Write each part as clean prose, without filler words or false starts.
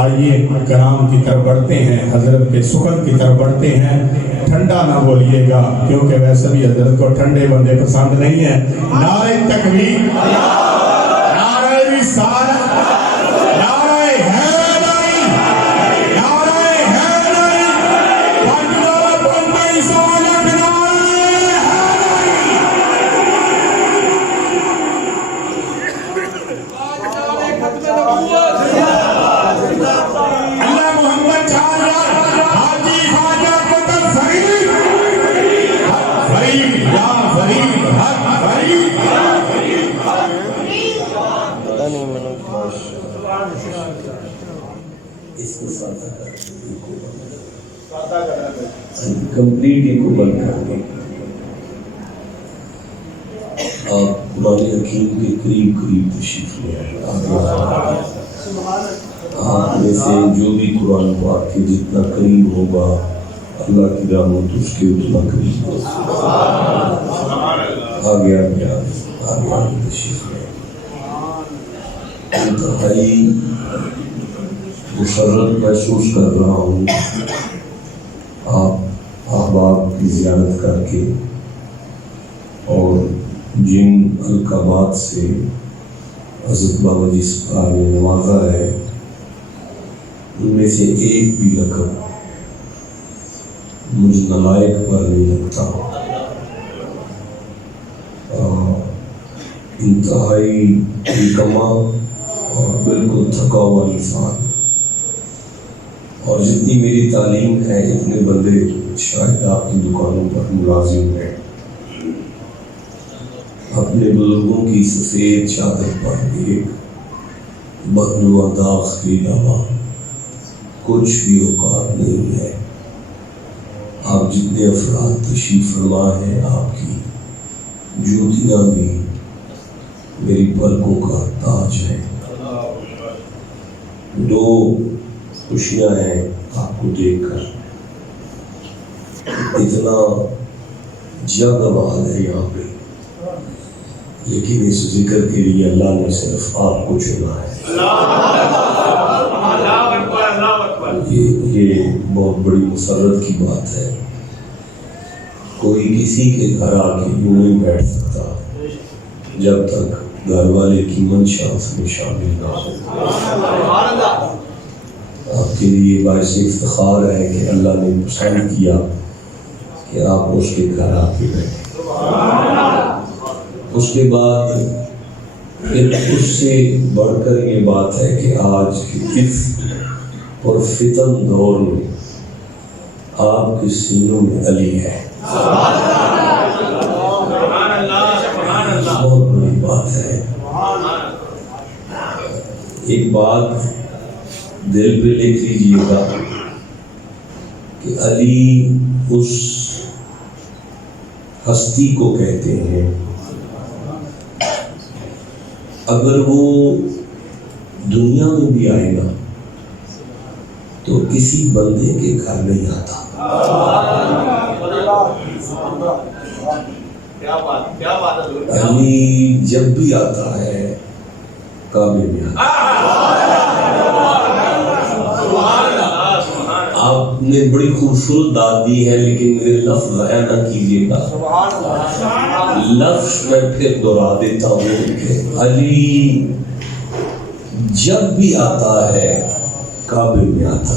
آئیے کرام کی طرف بڑھتے ہیں، حضرت کے سخن کی طرف بڑھتے ہیں۔ ٹھنڈا نہ بولیے گا کیونکہ ویسے بھی حضرت کو ٹھنڈے بندے پسند نہیں ہیں۔ نعرہ تکبیر، نعرہ رسالت، نعرہ حیدری، نعرہ حیدری، پنجاب بمبئی سوالک، نعرہ حیدری۔ اللہ محمد چاہیے حاجی خواجہ قطب فرید، فرید یا فرید، حق فرید۔ اس کو کمپلیٹ کو بند کر دیں۔ آپ قرآن حکیم کے قریب قریب تشریف لے آئے۔ آپ میں سے جو بھی قرآن پاک کے جتنا قریب ہوگا اللہ کی رحمت اس کے اتنا قریب ہوگا۔ آگے تشریف لے آئے۔ انتہائی مسرت محسوس کر رہا ہوں آپ احباب کی زیارت کر کے، اور جن القابات سے حضرت بابا جی سرکار نے نوازا ہے ان میں سے ایک بھی لقب مجھ نالائق پر نہیں لگتا۔ انتہائی نکما اور بالکل تھکا ہوا انسان، اور جتنی میری تعلیم ہے اتنے بندے شاید آپ کی دکانوں پر ملازم ہیں۔ اپنے بزرگوں کی سفید چادر پر ایک بدنما داغ کے علاوہ کچھ بھی اوقات نہیں ہے۔ آپ جتنے افراد تشریف فرما ہیں، آپ کی جوتیاں بھی میری پلکوں کا تاج ہے۔ دو خوشیاں ہیں آپ کو دیکھ کر، اتنا جگ آباد ہے یہاں پہ، لیکن اس ذکر کے لیے اللہ نے صرف آپ کو چنا ہے۔ یہ بہت بڑی مسرت کی بات ہے۔ کوئی کسی کے گھر آ کے یوں نہیں بیٹھ سکتا جب تک گھر والے کی منشا اس میں شامل نہ ہو۔ آپ کے لیے باعث افتخار ہے کہ اللہ نے پسند کیا کہ آپ اس کے گھر آ کے بیٹھیں۔ اس کے بعد پھر اس سے بڑھ کر یہ بات ہے کہ آج اس پرفتن دور میں آپ کے سینوں میں علی ہے۔ بہت بڑی بات ہے۔ ایک بات دل پہ لکھ لیجیے گا کہ علی اس ہستی کو کہتے ہیں اگر وہ دنیا میں بھی آئے گا تو کسی بندے کے گھر نہیں آتا۔ علی جب بھی آتا ہے کعبے میں آتا ہے۔ آپ نے بڑی خوبصورت داد دی ہے، لیکن میرے لفظ ضائع نہ کیجیے گا۔ لفظ میں پھر دہرا دیتا ہوں کہ علی جب بھی آتا ہے کعبے میں آتا ہے۔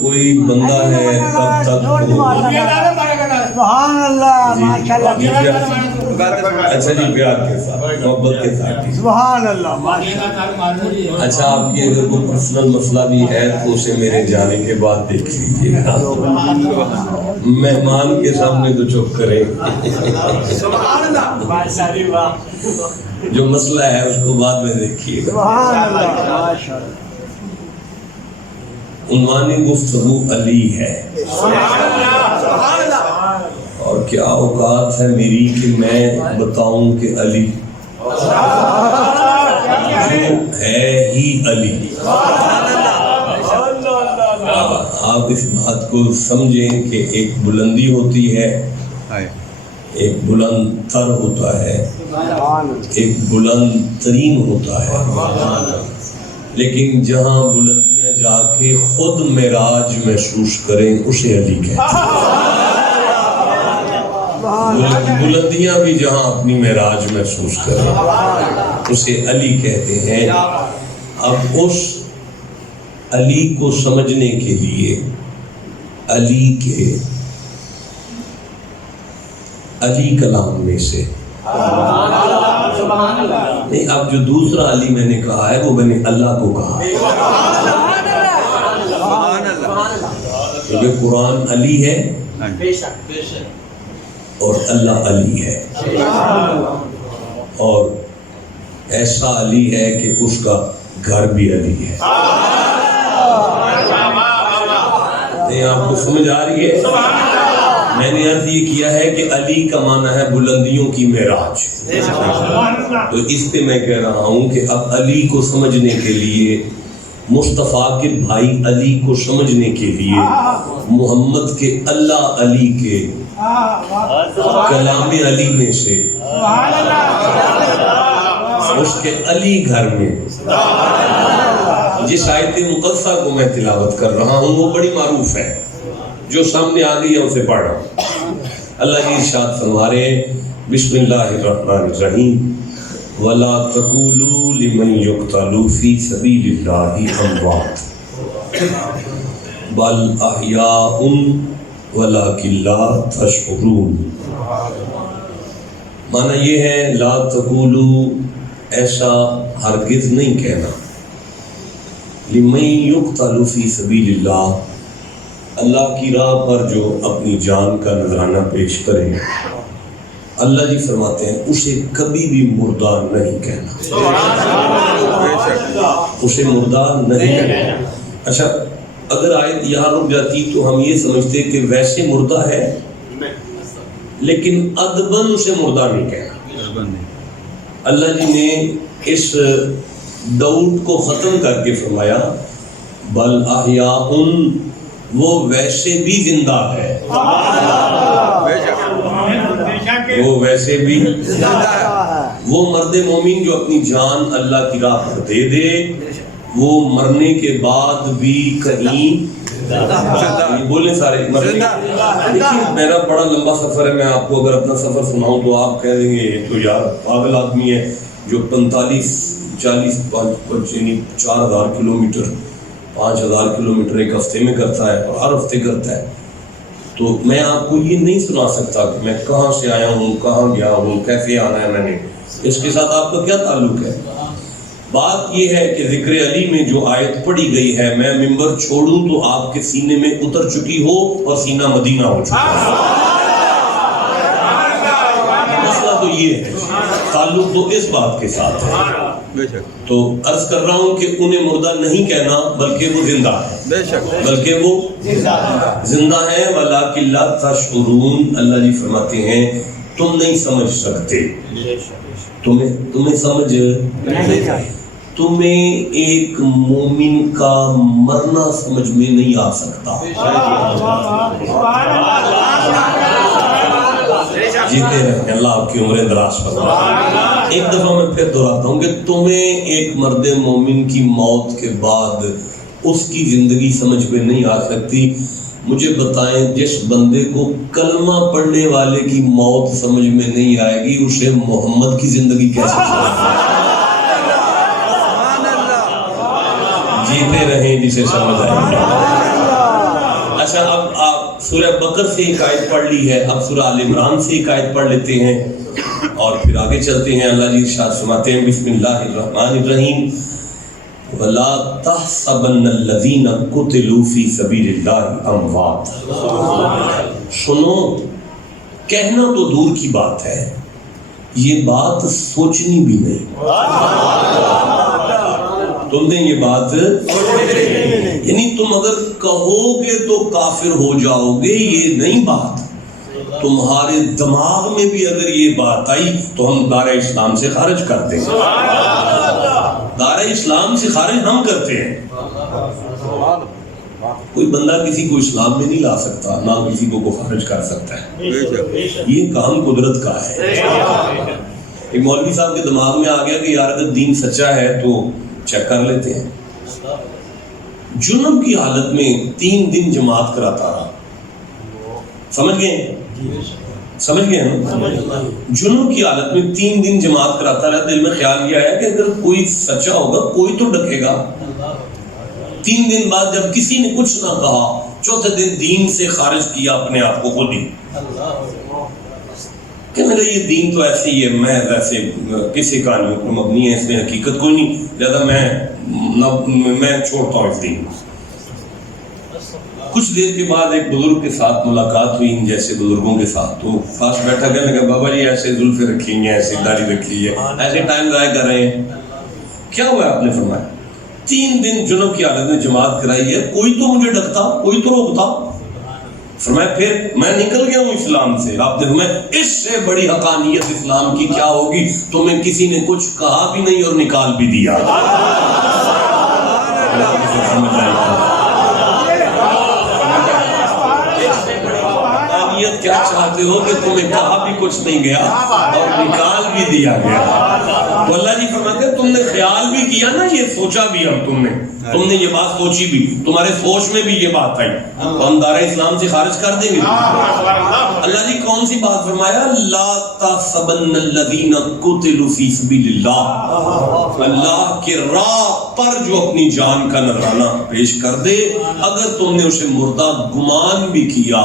کوئی بندہ ہے تب تک سبحان اللہ، ماشاءاللہ۔ اچھا جی، پیار کے ساتھ، محبت کے ساتھ، سبحان اللہ۔ اچھا، آپ کی اگر کوئی پرسنل مسئلہ بھی ہے تو اسے میرے جانے کے بعد دیکھ لیجیے گا۔ مہمان کے سامنے تو چپ کریں، جو مسئلہ ہے اس کو بعد میں دیکھیے گا۔ سبحان اللہ، ماشاءاللہ۔ عنوان گفتگو علی ہے۔ اور کیا اوقات ہے میری کہ میں بتاؤں کہ علی جو ہے ہی علی. آپ اس بات کو سمجھیں کہ ایک بلندی ہوتی ہے، ایک بلند تر ہوتا ہے، ایک بلند ترین ہوتا ہے، لیکن جہاں بلندیاں جا کے خود معراج محسوس کریں اسے علی کہتے ہیں. بلندیاں بھی جہاں اپنی معراج محسوس کریں اسے علی کہتے ہیں. اب اس علی کو سمجھنے کے لیے علی کلام میں سے نہیں، اب جو دوسرا علی میں نے کہا ہے وہ میں نے اللہ کو کہا، کیونکہ قرآن علی ہے اور اللہ علی ہے، اور ایسا علی ہے کہ اس کا گھر بھی علی ہے. آپ کو سمجھ آ رہی ہے؟ میں نے عرض یہ کیا ہے کہ علی کا معنی ہے بلندیوں کی معراج. تو اس پہ میں کہہ رہا ہوں کہ اب علی کو سمجھنے کے لیے، مصطفیٰ کے بھائی علی کو سمجھنے کے لیے، محمد کے اللہ علی کے کلام علی میں سے اس کے علی گھر میں جس آیت مقدسہ کو میں تلاوت کر رہا ہوں وہ بڑی معروف ہے، جو سامنے آ گئی ہے اسے پڑھ رہا ہوں. اللہ کی ارشاد فرما رہے ہیں بسم اللہ الرحمن الرحیم وَلَا تَقُولُوا لِمَنْ يُقْتَلُ فِي سَبِيلِ اللَّهِ أَمْوَاتٌ بَلْ أَحْيَاءٌ وَلَكِنْ لَا تَشْعُرُونَ. معنی یہ ہے لا تقولوا، ایسا ہرگز نہیں کہنا، لمن یقتل فی سبیل اللہ، اللہ کی راہ پر جو اپنی جان کا نذرانہ پیش کرے، اللہ جی فرماتے ہیں اسے کبھی بھی مردہ نہیں کہنا، اسے مردہ نہیں کہنا. اچھا اگر آیت یہاں رک جاتی تو ہم یہ سمجھتے کہ ویسے مردہ ہے لیکن ادباً اسے مردہ نہیں کہنا. اللہ جی نے اس ڈاؤٹ کو ختم کر کے فرمایا بل احیاء، وہ ویسے بھی زندہ ہے، وہ ویسے بھی وہ مرد مومن جو اپنی جان اللہ کی راہ پر دے دے، وہ مرنے کے بعد بھی کہیں بولیں سارے دیکھیں میرا بڑا لمبا سفر ہے، میں آپ کو اگر اپنا سفر سناؤں تو آپ کہہ دیں گے یہ تو یار پاگل آدمی ہے جو 45-40 یعنی 4000 کلومیٹر 5000 کلومیٹر ایک ہفتے میں کرتا ہے اور ہر ہفتے کرتا ہے. تو میں آپ کو یہ نہیں سنا سکتا کہ میں کہاں سے آیا ہوں، کہاں گیا ہوں، کیسے آنا ہے میں نے، اس کے ساتھ آپ کا کیا تعلق ہے. بات یہ ہے کہ ذکر علی میں جو آیت پڑھی گئی ہے، میں منبر چھوڑوں تو آپ کے سینے میں اتر چکی ہو اور سینہ مدینہ ہو چکا ہے. مسئلہ تو یہ ہے، تعلق تو اس بات کے ساتھ ہے. تو عرض کر رہا ہوں کہ انہیں مردہ نہیں کہنا بلکہ وہ زندہ ہے، بلکہ وہ زندہ ہے. وَلَٰكِن لَا تَشْعُرُونَ، اللہ جی فرماتے ہیں تم نہیں سمجھ سکتے، تمہیں سمجھ نہیں، تمہیں ایک مومن کا مرنا سمجھ میں نہیں آ سکتا. جیتے رہیں، اللہ آپ کی عمریں دراز فرمائے. ایک دفعہ میں پھر دہراتا ہوں کہ تمہیں ایک مرد مومن کی موت کے بعد اس کی زندگی سمجھ میں نہیں آ سکتی. مجھے بتائیں جس بندے کو کلمہ پڑھنے والے کی موت سمجھ میں نہیں آئے گی اسے محمد کی زندگی کیسے سمجھ میں آئے گی؟ جیتے رہیں جسے سمجھ آئے گی. اچھا اب آپ سورہ بقر سے ایک آیت پڑھ لی ہے، اب سورہ آل عمران سے ایک آیت پڑھ لیتے ہیں اور پھر آگے چلتے ہیں. اللہ جی ارشاد فرماتے ہیں بسم اللہ الرحمن الرحیم وَلَا تَحْسَبَنَّ الَّذِينَ قُتِلُوا فِي سَبِيلِ اللَّهِ أَمْوَاتٌ. سنو، کہنا تو دور کی بات ہے، یہ بات سوچنی بھی نہیں. تم نے یہ بات یعنی تم اگر کہو گے تو کافر ہو جاؤ گے، یہ نہیں بات. تمہارے دماغ میں بھی اگر یہ بات آئی تو ہم دار اسلام سے خارج کرتے ہیں. دار اسلام سے خارج ہم کرتے ہیں. کوئی بندہ کسی کو اسلام میں نہیں لا سکتا، نہ کسی کو خارج کر سکتا ہے. یہ کام قدرت کا ہے. ایک مولوی صاحب کے دماغ میں آ گیا کہ یار اگر دین سچا ہے تو چیک کر لیتے ہیں. جنب کی حالت میں 3 دن جماعت کراتا رہا. سمجھ گئے نا؟ جنوب کی حالت میں 3 دن جماعت کراتا رہا. دل میں خیال یہ آیا کہ اگر کوئی سچا ہوگا کوئی تو ڈکے گا. 3 دن بعد جب کسی نے کچھ نہ کہا، چوتھے دن دین سے خارج کیا اپنے آپ کو خود ہی. کہنے لگا یہ دین تو ایسے ہی ہے، میں ایسے کسی کہانیوں پر مبنی ہے، اس میں حقیقت کوئی نہیں، لہذا میں چھوڑتا ہوں اس دین. کچھ دیر کے بعد ایک بزرگ کے ساتھ ملاقات ہوئی، ان جیسے بزرگوں کے ساتھ. تو پاس بیٹھا کہنے لگا بابا جی ایسے زلفیں رکھی ہیں، ایسے داڑھی رکھی ہے، ایسے ٹائم ضائع کر رہے ہیں. کیا ہوا آپ نے فرمایا 3 دن جنوب کی حالت میں جماعت کرائی ہے، کوئی تو مجھے ڈکتا، کوئی تو روکتا. فرمایا پھر میں نکل گیا ہوں اسلام سے. آپ نے فرمایا اس سے بڑی حقانیت اسلام کی کیا ہوگی؟ تمہیں کسی نے کچھ کہا بھی نہیں اور نکال بھی دیا. کیا چاہتے ہو کہ تمہیں کہا بھی کچھ نہیں گیا اور نکال بھی دیا گیا. تو اللہ جی فرماتے ہیں تم نے خیال بھی کیا نا، یہ سوچا بھی، اب تم نے یہ بات سوچی بھی، تمہارے سوچ میں بھی یہ بات آئی، تو ہم دار اسلام سے خارج کر دیں گے. اللہ جی کون سی بات فرمایا؟ لا تحسبن الذین قتلوا فی سبیل اللہ. اللہ کے راہ پر جو اپنی جان کا نذرانہ پیش کر دے، اگر تم نے اسے مردہ گمان بھی کیا،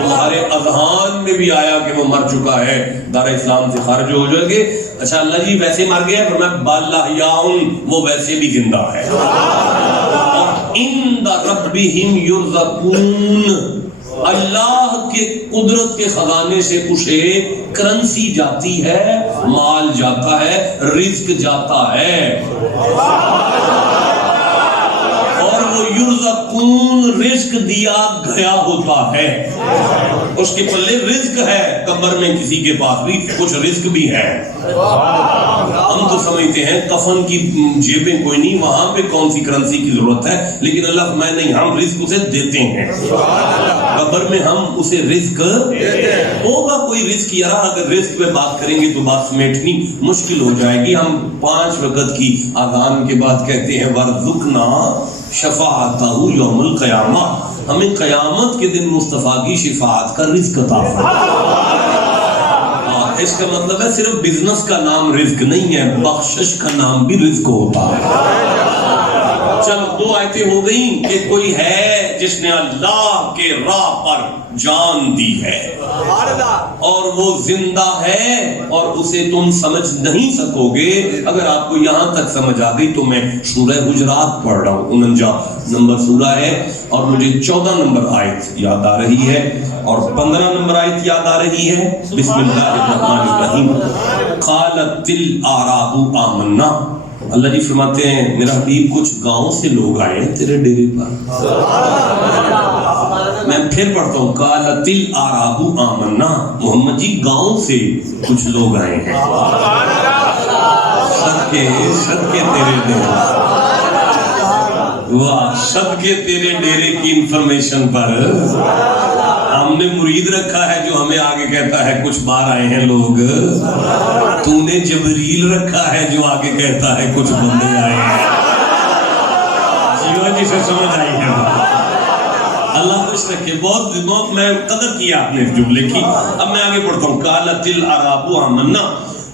تمہارے اذہان میں بھی آیا کہ وہ مر چکا ہے، دار اسلام سے خارج ہو جائے گے. اچھا اللہ جی ویسے مر گیا؟ فرمایا بل احیاء، وہ ویسے بھی زندہ ہے. اور عند ربہم یرزقون، اللہ کے قدرت کے خزانے سے اسے کرنسی جاتی ہے، مال جاتا ہے، رزق جاتا ہے. اور وہ یرزقون رزق دیا گیا ہوتا ہے، اس کے پلے رزق ہے. قبر میں کسی کے پاس بھی کچھ رزق بھی ہے. ہم تو سمجھتے ہیں کفن کی جیبیں کوئی نہیں، وہاں پہ کون سی کرنسی کی ضرورت ہے، لیکن اللہ میں نہیں، ہم رزق اسے دیتے ہیں. قبر میں ہم اسے رزق ہوگا کوئی رزق. یار اگر رزق پہ بات کریں گے تو بات سمیٹنی مشکل ہو جائے گی. ہم 5 وقت کی اذان کے بعد کہتے ہیں وارزقنا شفاعتہ یوم القیامہ، ہمیں قیامت کے دن مصطفیٰ کی شفاعت کا رزق عطا فرما. اس کا مطلب ہے صرف بزنس کا نام رزق نہیں ہے، بخشش کا نام بھی رزق ہوتا ہے. چلو 2 آیتیں ہو گئیں کہ کوئی ہے جس نے اللہ کے راہ پر جان دی ہے اور وہ زندہ ہے اور اسے تم سمجھ نہیں سکو گے. اگر آپ کو یہاں تک سمجھ آ گئی تو میں سورہ حجرات پڑھ رہا ہوں، 49 نمبر سورہ ہے، اور مجھے 14 نمبر آیت یاد آ رہی ہے اور 15 نمبر آیت یاد آ رہی ہے. بسم اللہ الرحمن الرحیم. قالت الاعراب آمنا. اللہ جی فرماتے ہیں میرا حبیب کچھ گاؤں سے لوگ آئے ہیں تیرے ڈیرے پر. میں پھر پڑھتا ہوں قالت الاعراب آمنا. محمد جی گاؤں سے کچھ لوگ آئے ہیں. صدقے تیرے ڈیرے، واہ صدقے تیرے ڈیرے کی انفارمیشن پر ہم نے مرید رکھا ہے جو ہمیں آگے کہتا ہے کچھ بار آئے ہیں لوگ. تو نے جبریل رکھا ہے جو آگے کہتا ہے کچھ بندے آئے ہیں. جیوا جی سے سمجھ آئی ہے. اللہ خوش رکھے. بہت میں قدر کیا آپ نے اس جملے کی. اب میں آگے پڑھتا ہوں. قالت الاعراب آمنا.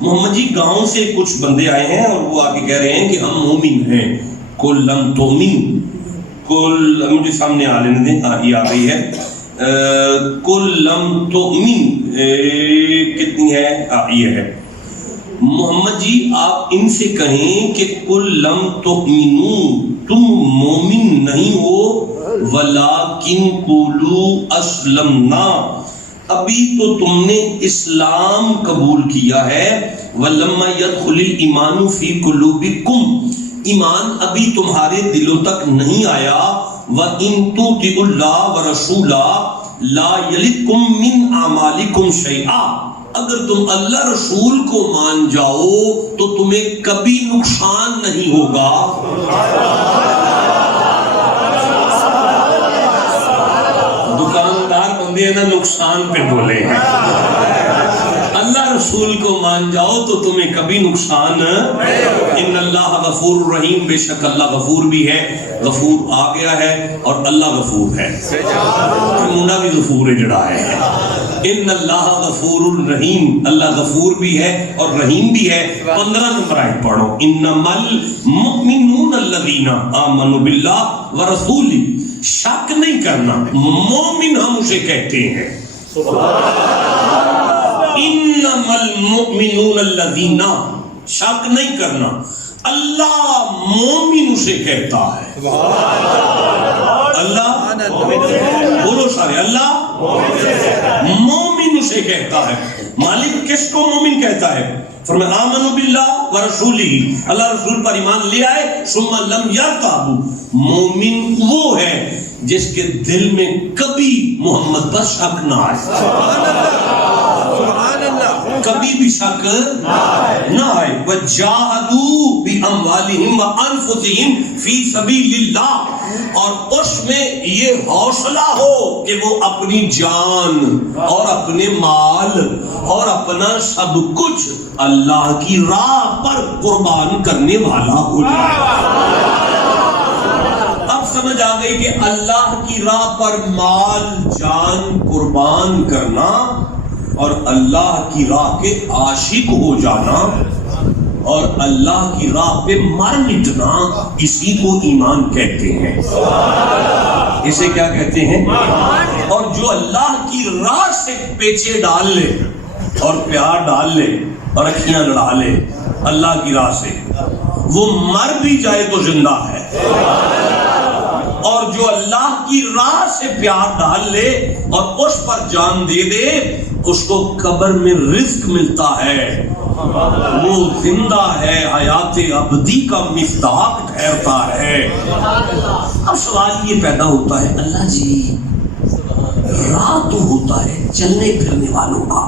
محمد جی گاؤں سے کچھ بندے آئے ہیں اور وہ آگے کہہ رہے ہیں کہ ہم مومن ہیں. قل لم تؤمن، قل مجھے سامنے آ لینے دیں، یہ آ رہی ہے. قل لم تؤمن کتنی ہے؟ یہ ہے. محمد جی آپ ان سے کہیں کہ قل لم تؤمنوا، تم مومن نہیں ہو، ولکن قولوا اسلمنا، ابھی تو تم نے اسلام قبول کیا ہے. ولما يدخل الایمان فی قلوبکم، ایمان ابھی تمہارے دلوں تک نہیں آیا. وَإِن تُطِعُوا اللَّهَ وَرَسُولَهُ، لا یلدکم من اعمالکم شیئا، اگر تم اللہ رسول کو مان جاؤ تو تمہیں کبھی نقصان نہیں ہوگا۔ دکاندار بندے ہیں نا نقصان پہ بولے ہیں، اللہ رسول کو مان جاؤ تو تمہیں کبھی نقصان ان اللہ غفور الرحیم، بے شک اللہ غفور بھی ہے، غفور آ گیا ہے اور اللہ غفور ہے، منڈا بھی غفور ہے جڑا ہے۔ ان اللہ غفور الرحیم، اللہ غفور بھی ہے اور رحیم بھی ہے۔ 15 نمبر آیت پڑھو، انما المؤمنون الذین آمنوا باللہ ورسولہ، شک نہیں کرنا، مومن ہم اسے کہتے ہیں۔ انما المؤمنون الذین، شک نہیں کرنا، اللہ مومن اسے کہتا ہے۔ اللہ بولو سارے، اللہ مومن اسے کہتا ہے۔ مالک کس کو مومن کہتا ہے؟ فرمایا آمنوا باللہ ورسولہ، اللہ رسول پر ایمان لے آئے، ثم لم یرتابوا، مومن وہ ہے جس کے دل میں کبھی محمد پر شک نہ آئے، کبھی بھی شک نہ آئے۔ وَجَاهَدُوا بِأَمْوَالِهِمْ وَأَنفُسِهِمْ فِي سَبِيلِ اللَّهِ، اور اس میں یہ حوصلہ ہو کہ وہ اپنی جان اور اپنے مال اور اپنا سب کچھ اللہ کی راہ پر قربان کرنے والا ہو جائے۔ اب سمجھ آ گئی کہ اللہ کی راہ پر مال جان قربان کرنا اور اللہ کی راہ کے عاشق ہو جانا اور اللہ کی راہ پہ مر مٹنا، اسی کو ایمان کہتے ہیں۔ اسے کیا کہتے ہیں؟ اور جو اللہ کی راہ سے پیچھے ڈال لے اور پیار ڈال لے اور اکھیاں لڑا لے اللہ کی راہ سے، وہ مر بھی جائے تو زندہ ہے۔ اور جو اللہ کی راہ سے پیار ڈال لے اور اس پر جان دے دے، اس کو قبر میں رزق ملتا ہے، وہ زندہ ہے، حیات ابدی کا مصداق ٹھہرتا ہے۔ اب سوال یہ پیدا ہوتا ہے، اللہ جی راہ تو ہوتا ہے چلنے پھرنے والوں کا،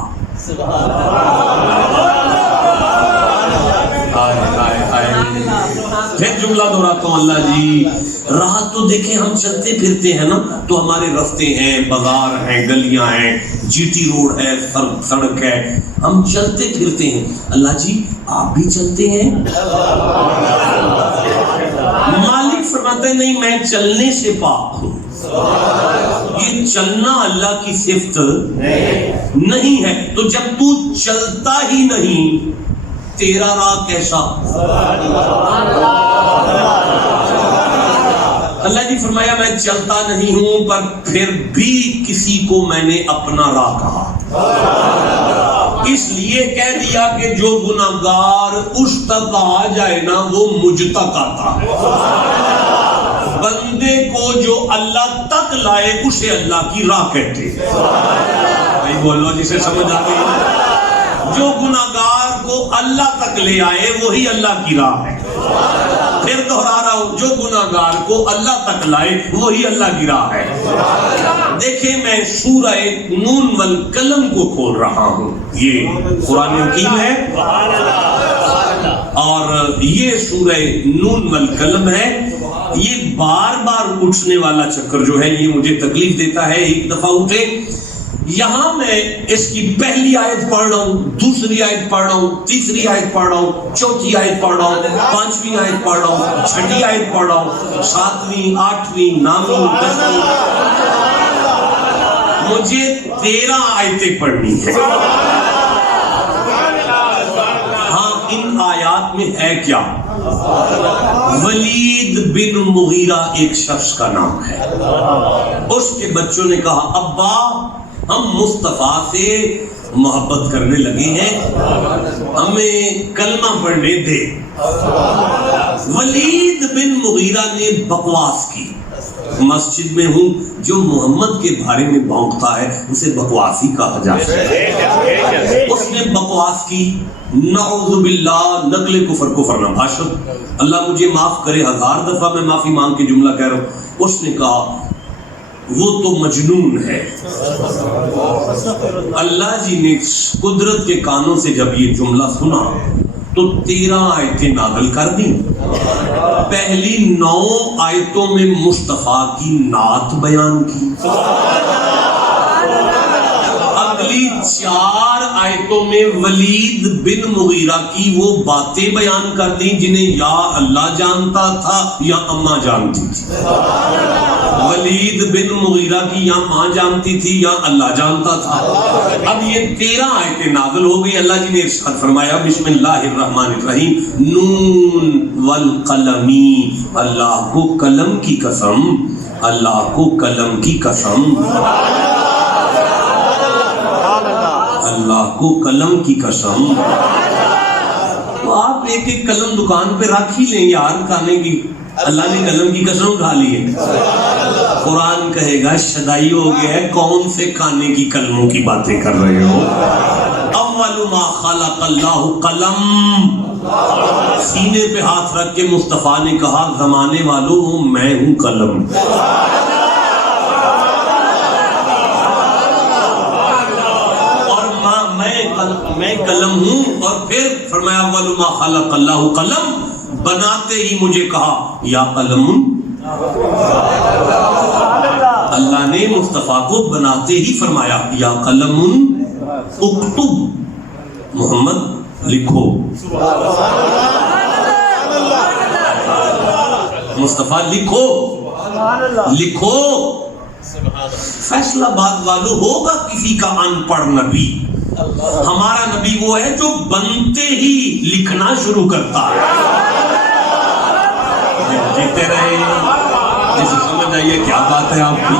پھر جملہ دہراتا ہوں، اللہ جی راہ تو دیکھیں ہم چلتے پھرتے ہیں نا، تو ہمارے رستے ہیں، بازار ہیں، گلیاں ہیں، جی ٹی روڈ ہے، سڑک ہے، ہم چلتے پھرتے ہیں۔ اللہ جی آپ بھی چلتے ہیں؟ مالک فرماتا ہے نہیں، میں چلنے سے پاک ہوں۔ یہ چلنا اللہ کی صفت نہیں ہے، تو جب تو چلتا ہی نہیں تیرا راہ کیسا؟ اللہ جی فرمایا میں چلتا نہیں ہوں، پر پھر بھی کسی کو میں نے اپنا راہ کہا، اس لیے کہہ دیا کہ جو گناہگار اس تک آ جائے نا وہ مجھ تک آتا ہے۔ بندے کو جو اللہ تک لائے اسے اللہ کی راہ کہتے ہیں۔ بھائی بولو جسے سمجھ آ گئی، جو گناہگار کو اللہ تک لے آئے وہی اللہ کی راہ ہے۔ پھر دہرا رہا ہوں، جو گناہگار کو اللہ تک لائے وہی اللہ کی راہ ہے۔ دیکھیں میں سورہ نون والقلم کو کھول رہا ہوں، یہ قرآن حکیم ہے اور یہ سورہ نون والقلم ہے۔ یہ بار بار اٹھنے والا چکر جو ہے یہ مجھے تکلیف دیتا ہے، ایک دفعہ اٹھے۔ یہاں میں اس کی پہلی آیت پڑھ رہا ہوں، دوسری آیت پڑھ رہا ہوں، تیسری آیت پڑھ رہا ہوں، چوتھی آیت پڑھ رہا ہوں، پانچویں آیت پڑھ رہا ہوں، چھٹی آیت پڑھ رہا ہوں، ساتویں، آٹھویں، نویں، دسویں، مجھے 13 آیتیں پڑھنی ہیں۔ ہاں ان آیات میں ہے کیا؟ ولید بن مغیرہ ایک شخص کا نام ہے۔ اس کے بچوں نے کہا ابا ہم مصطفیٰ سے محبت کرنے لگے ہیں، ہمیں کلمہ پڑھنے دے۔ ولید بن مغیرہ نے بکواس کی، مسجد میں ہوں جو محمد کے بارے میں بھونکتا ہے اسے بکواس ہی کہا جاتا ہے۔ اس نے بکواس کی، نعوذ باللہ، نقل کفر کفر نہ بھاشت، اللہ مجھے معاف کرے، 1000 دفعہ میں معافی مانگ کے جملہ کہہ رہا ہوں۔ اس نے کہا وہ تو مجنون ہے۔ اللہ جی نے قدرت کے کانوں سے جب یہ جملہ سنا تو 13 آیتیں نازل کر دیں۔ پہلی 9 آیتوں میں مصطفیٰ کی نعت بیان کی، اگلی 4 آیتوں میں ولید بن مغیرہ کی وہ باتیں بیان کر دیں جنہیں یا اللہ جانتا تھا یا اماں جانتی تھی۔ ولید بن مغیرہ کی یا ماں جانتی تھی یا اللہ جانتا تھا۔ اب یہ 13 آیتیں نازل ہو گئی۔ اللہ جی نے ارشاد فرمایا بسم اللہ الرحمن الرحیم، نون والقلمی، اللہ کو قلم کی قسم، اللہ کو قلم کی قسم، اللہ کو قلم کی قسم۔ تو آپ ایک ایک قلم دکان پہ رکھ ہی لیں یار کھانے کی، اللہ نے قلم کی قسم اٹھا لی ہے۔ قرآن کہے گا شدائی ہو گیا ہے، کون سے کھانے کی قلموں کی باتیں کر رہے ہو؟ اول ما خلق اللہ قلم، سینے پہ ہاتھ رکھ کے مصطفیٰ نے کہا زمانے والوں میں ہوں قلم۔ میں قلم ہوں، اور پھر فرمایا اول ما خلق اللہ قلم، بناتے ہی مجھے کہا یا قلم۔ اللہ نے مصطفیٰ کو بناتے ہی فرمایا یا قلم اکتب، محمد لکھو۔ مصطفیٰ لکھو لکھو۔ فیصلہ باد والو ہوگا کسی کا ان پڑھ نبی، ہمارا نبی وہ ہے جو بنتے ہی لکھنا شروع کرتا ہے۔ جیتے رہے، جسے سمجھ آئیے کیا بات ہے آپ کی۔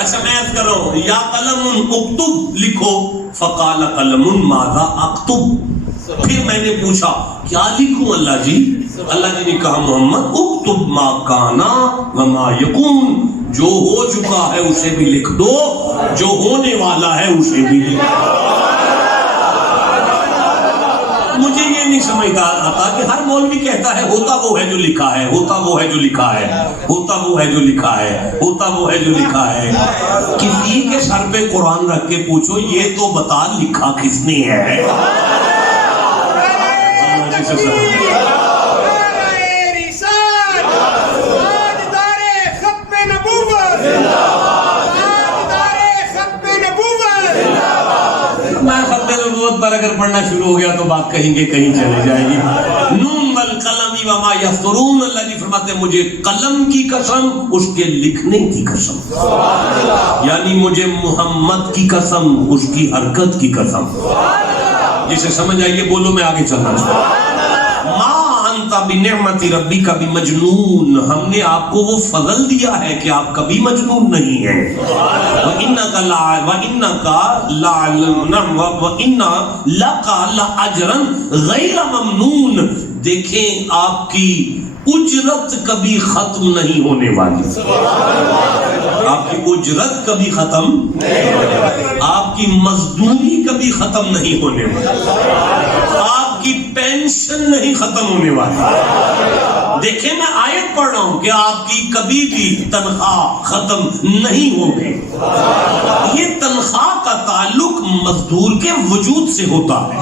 اچھا میں عرض کر رہا ہوں یا قلم اکتب، لکھو۔ فقال قلم ماذا اکتب، پھر میں نے پوچھا کیا لکھوں اللہ جی؟ اللہ جی نے کہا محمد اکتب ما کانا وما یکون، جو ہو چکا ہے اسے بھی لکھ دو، جو ہونے والا ہے اسے بھی لکھ دو۔ مجھے یہ نہیں سمجھتا آتا کہ ہر مولوی کہتا ہے ہوتا وہ ہے جو لکھا ہے، ہوتا وہ ہے جو لکھا ہے، ہوتا وہ ہے جو لکھا ہے، ہوتا وہ ہے جو لکھا ہے۔ کسی کے سر پہ قرآن رکھ کے پوچھو یہ تو بتا لکھا کس نے ہے؟ پر اگر پڑھنا شروع ہو گیا تو بات کہیں گے کہیں چلے جائے گی۔ نون والقلم وما یسطرون، اللہ جی فرماتے ہیں مجھے قلم کی قسم، اس کے لکھنے کی قسم، یعنی مجھے محمد کی قسم، اس کی حرکت کی قسم۔ جسے سمجھ آئیے بولو، میں آگے چلنا چاہتا ہوں۔ بنعمت ربی کا بھی مجنون، ہم نے آپ کو وہ فضل دیا ہے کہ آپ کبھی مجنون نہیں ہیں۔ وَإِنَّكَ لَأَجْرًا غَيْرَ مَمْنُونَ، دیکھیں آپ کی اجرت کبھی ختم نہیں ہونے والی، آپ کی اجرت کبھی ختم، آپ کی مزدوری کبھی ختم نہیں ہونے والی، آپ کی پینشن نہیں ختم ہونے والی۔ دیکھیں میں آیت پڑھ رہا ہوں کہ آپ کی کبھی بھی تنخواہ ختم نہیں ہوگی۔ یہ تنخواہ کا تعلق مزدور کے وجود سے ہوتا ہے،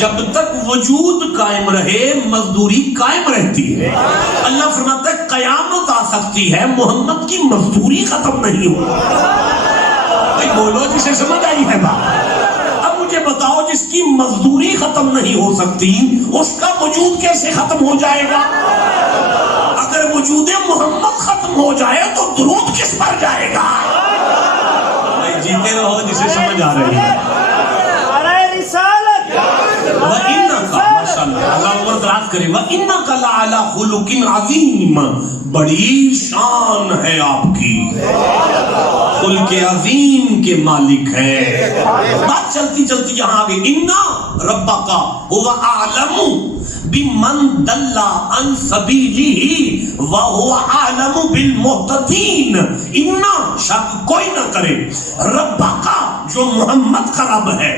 جب تک وجود قائم رہے مزدوری قائم رہتی ہے۔ اللہ فرماتا ہے قیامت آ سکتی ہے محمد کی مزدوری ختم نہیں ہوگی۔ بولو جسے سمجھ آئی ہے بات۔ اب مجھے بتاؤ جس کی مزدوری ختم نہیں ہو سکتی اس کا وجود کیسے ختم ہو جائے گا؟ اگر وجود محمد ختم ہو جائے تو درود کس پر جائے گا؟ جیتے رہو جسے سمجھ آ رہی ہے۔ اللہ عمر دراز کرے وَإِنَّكَ لَعَلَى خُلُقٍ عَظِيمٍ، بڑی شان ہے آپ کی، خلق عظیم کے مالک ہے۔ بات چلتی چلتی یہاں آگے اِنَّا رَبَّكَ هُوَ أَعْلَمُ بِمَنْ دَلَّ عَنْ سَبِيلِهِ وَهُوَ أَعْلَمُ بِالْمُهْتَدِينَ، اِنَّا شک کوئی نہ کرے، رَبَّكَ جو محمد کا رب ہے۔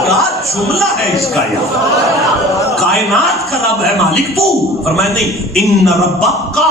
کیا جملہ ہے اس کا، یہاں کائنات کا رب ہے مالک تو، فرمایا نہیں ان ربک کا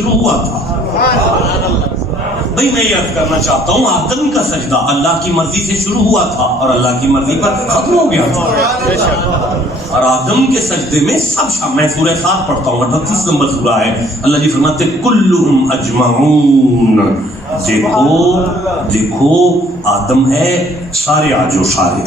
شروع ہوا تھا. بھئی میں یہ عرض کرنا چاہتا ہوں آدم کا سجدہ اللہ کی مرضی سے شروع ہوا تھا اور اللہ کی مرضی پر ختم ہو گیا تھا. اور آدم کے سجدے میں سب میں سورہ صاد پڑھتا ہوں 38 نمبر سورہ ہے. اللہ جی فرماتے کلہم اجمعون. دیکھو آدم ہے سارے آجو سارے.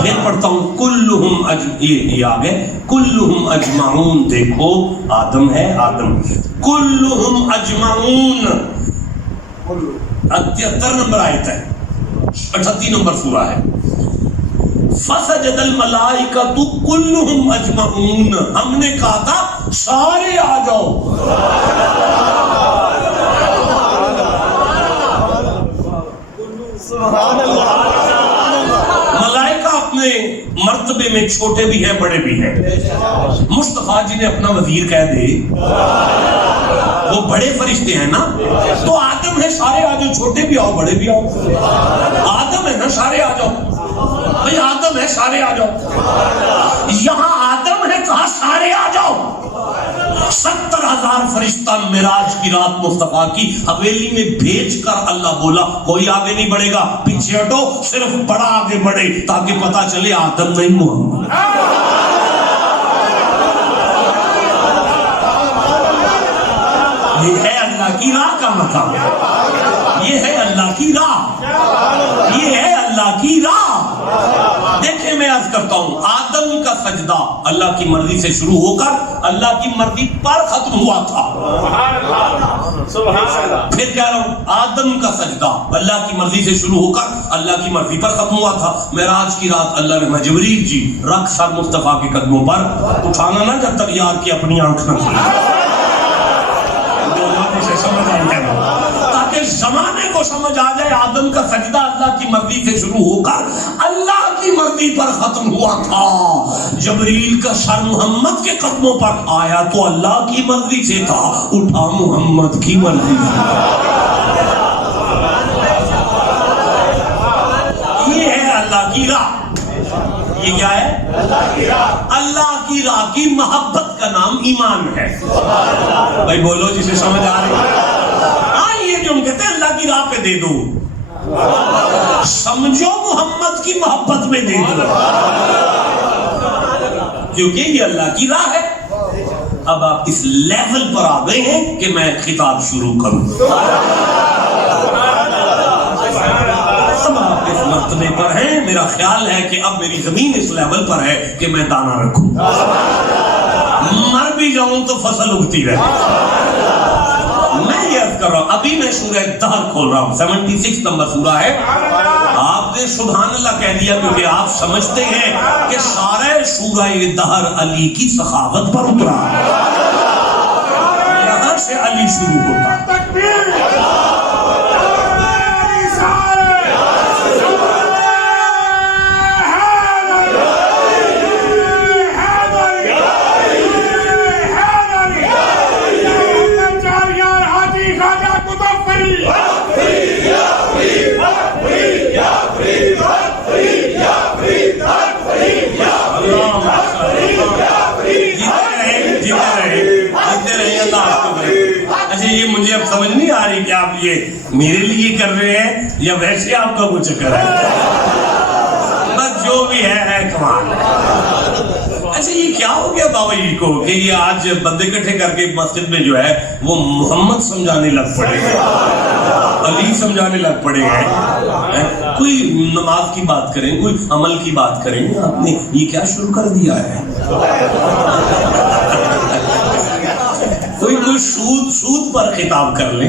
پھر پڑھتا ہوں کلہم یہ آگے کلہم اجمعون. دیکھو آدم ہے آدم کلہم اجمعون. 73 نمبر آیت ہے 38 نمبر سورہ ہے. فسجد الملائکۃ کلہم اجمعون. ہم نے کہا تھا سارے آ جاؤ. ملائکہ اپنے مرتبے میں چھوٹے بھی ہیں بڑے بھی ہیں. مصطفیٰ جی نے اپنا وزیر کہہ دے وہ بڑے فرشتے ہیں نا, تو آدم ہے سارے آ جاؤ, چھوٹے بھی آؤ بڑے بھی آؤ. آدم ہے نا سارے آ جاؤ بھئی, آدم ہے سارے آ جاؤ. یہاں آدم ہے کہا سارے آ جاؤ. 70,000 فرشتہ معراج کی رات مصطفیٰ کی حویلی میں بھیج کر اللہ بولا کوئی آگے نہیں بڑھے گا, پیچھے ہٹو, صرف بڑا آگے بڑھے تاکہ پتا چلے آدم نہیں محمد. یہ ہے اللہ کی راہ کا مقام, یہ ہے اللہ کی راہ, یہ ہے اللہ کی راہ. دیکھیں میں عرض کرتا ہوں آدم کا سجدہ اللہ کی مرضی سے شروع ہو کر اللہ کی مرضی پر ختم ہوا تھا. پھر کہہ رہا ہوں آدم کا سجدہ اللہ کی مرضی سے شروع ہو کر اللہ کی مرضی پر ختم ہوا تھا. معراج کی رات اللہ نے جبریل جی رکھ سر مصطفیٰ کے قدموں پر اٹھانا نہ جب تک یار کی اپنی آنکھ نہ کھلی, سمجھ آئی ہے تاکہ زمانے کو سمجھ آ جائے. آدم کا سجدہ اللہ کی مرضی سے شروع ہو کر اللہ کی مرضی پر ختم ہوا تھا. جبریل کا سر محمد کے قدموں پر آیا تو اللہ کی مرضی سے تھا, اٹھا محمد کی مرضی سے. یہ ہے اللہ کی راہ. یہ کیا ہے اللہ کی راہ کی محبت کا نام ایمان ہے. بھائی بولو جسے سمجھ آ رہی ہے. ہاں یہ جو ہم کہتے ہیں اللہ کی راہ پہ دے دو, سمجھو محمد کی محبت میں دے دو, کیونکہ یہ اللہ کی راہ ہے. اب آپ اس لیول پر آ گئے ہیں کہ میں خطاب شروع کروں. اس مرتبے پر ہیں, میرا خیال ہے کہ اب میری زمین اس لیول پر ہے کہ میں دانہ رکھوں, مر بھی جاؤں تو فصل اگتی رہے. میں یہ عرض کر رہا ہوں ابھی میں سورہ دہر کھول رہا ہوں 76 نمبر سورہ ہے. آپ نے سبحان اللہ کہہ دیا کیونکہ آپ سمجھتے ہیں کہ سارے سورہ دہر علی کی سخاوت پر اترا, یہاں سے علی شروع ہوتا. یہ مجھے اب سمجھ نہیں آ رہی کہ آپ یہ میرے لیے کر رہے ہیں یا ویسے آپ کا کچھ چکر ہے. بس جو بھی ہے کمال. اچھا یہ کیا ہو گیا بابا جی کو کہ یہ آج بندے اکٹھے کر کے مسجد میں جو ہے وہ محمد سمجھانے لگ پڑے ہیں, علی سمجھانے لگ پڑے ہیں. کوئی نماز کی بات کریں, کوئی عمل کی بات کریں, آپ نے یہ کیا شروع کر دیا ہے. کوئی سود پر خطاب کر لیں,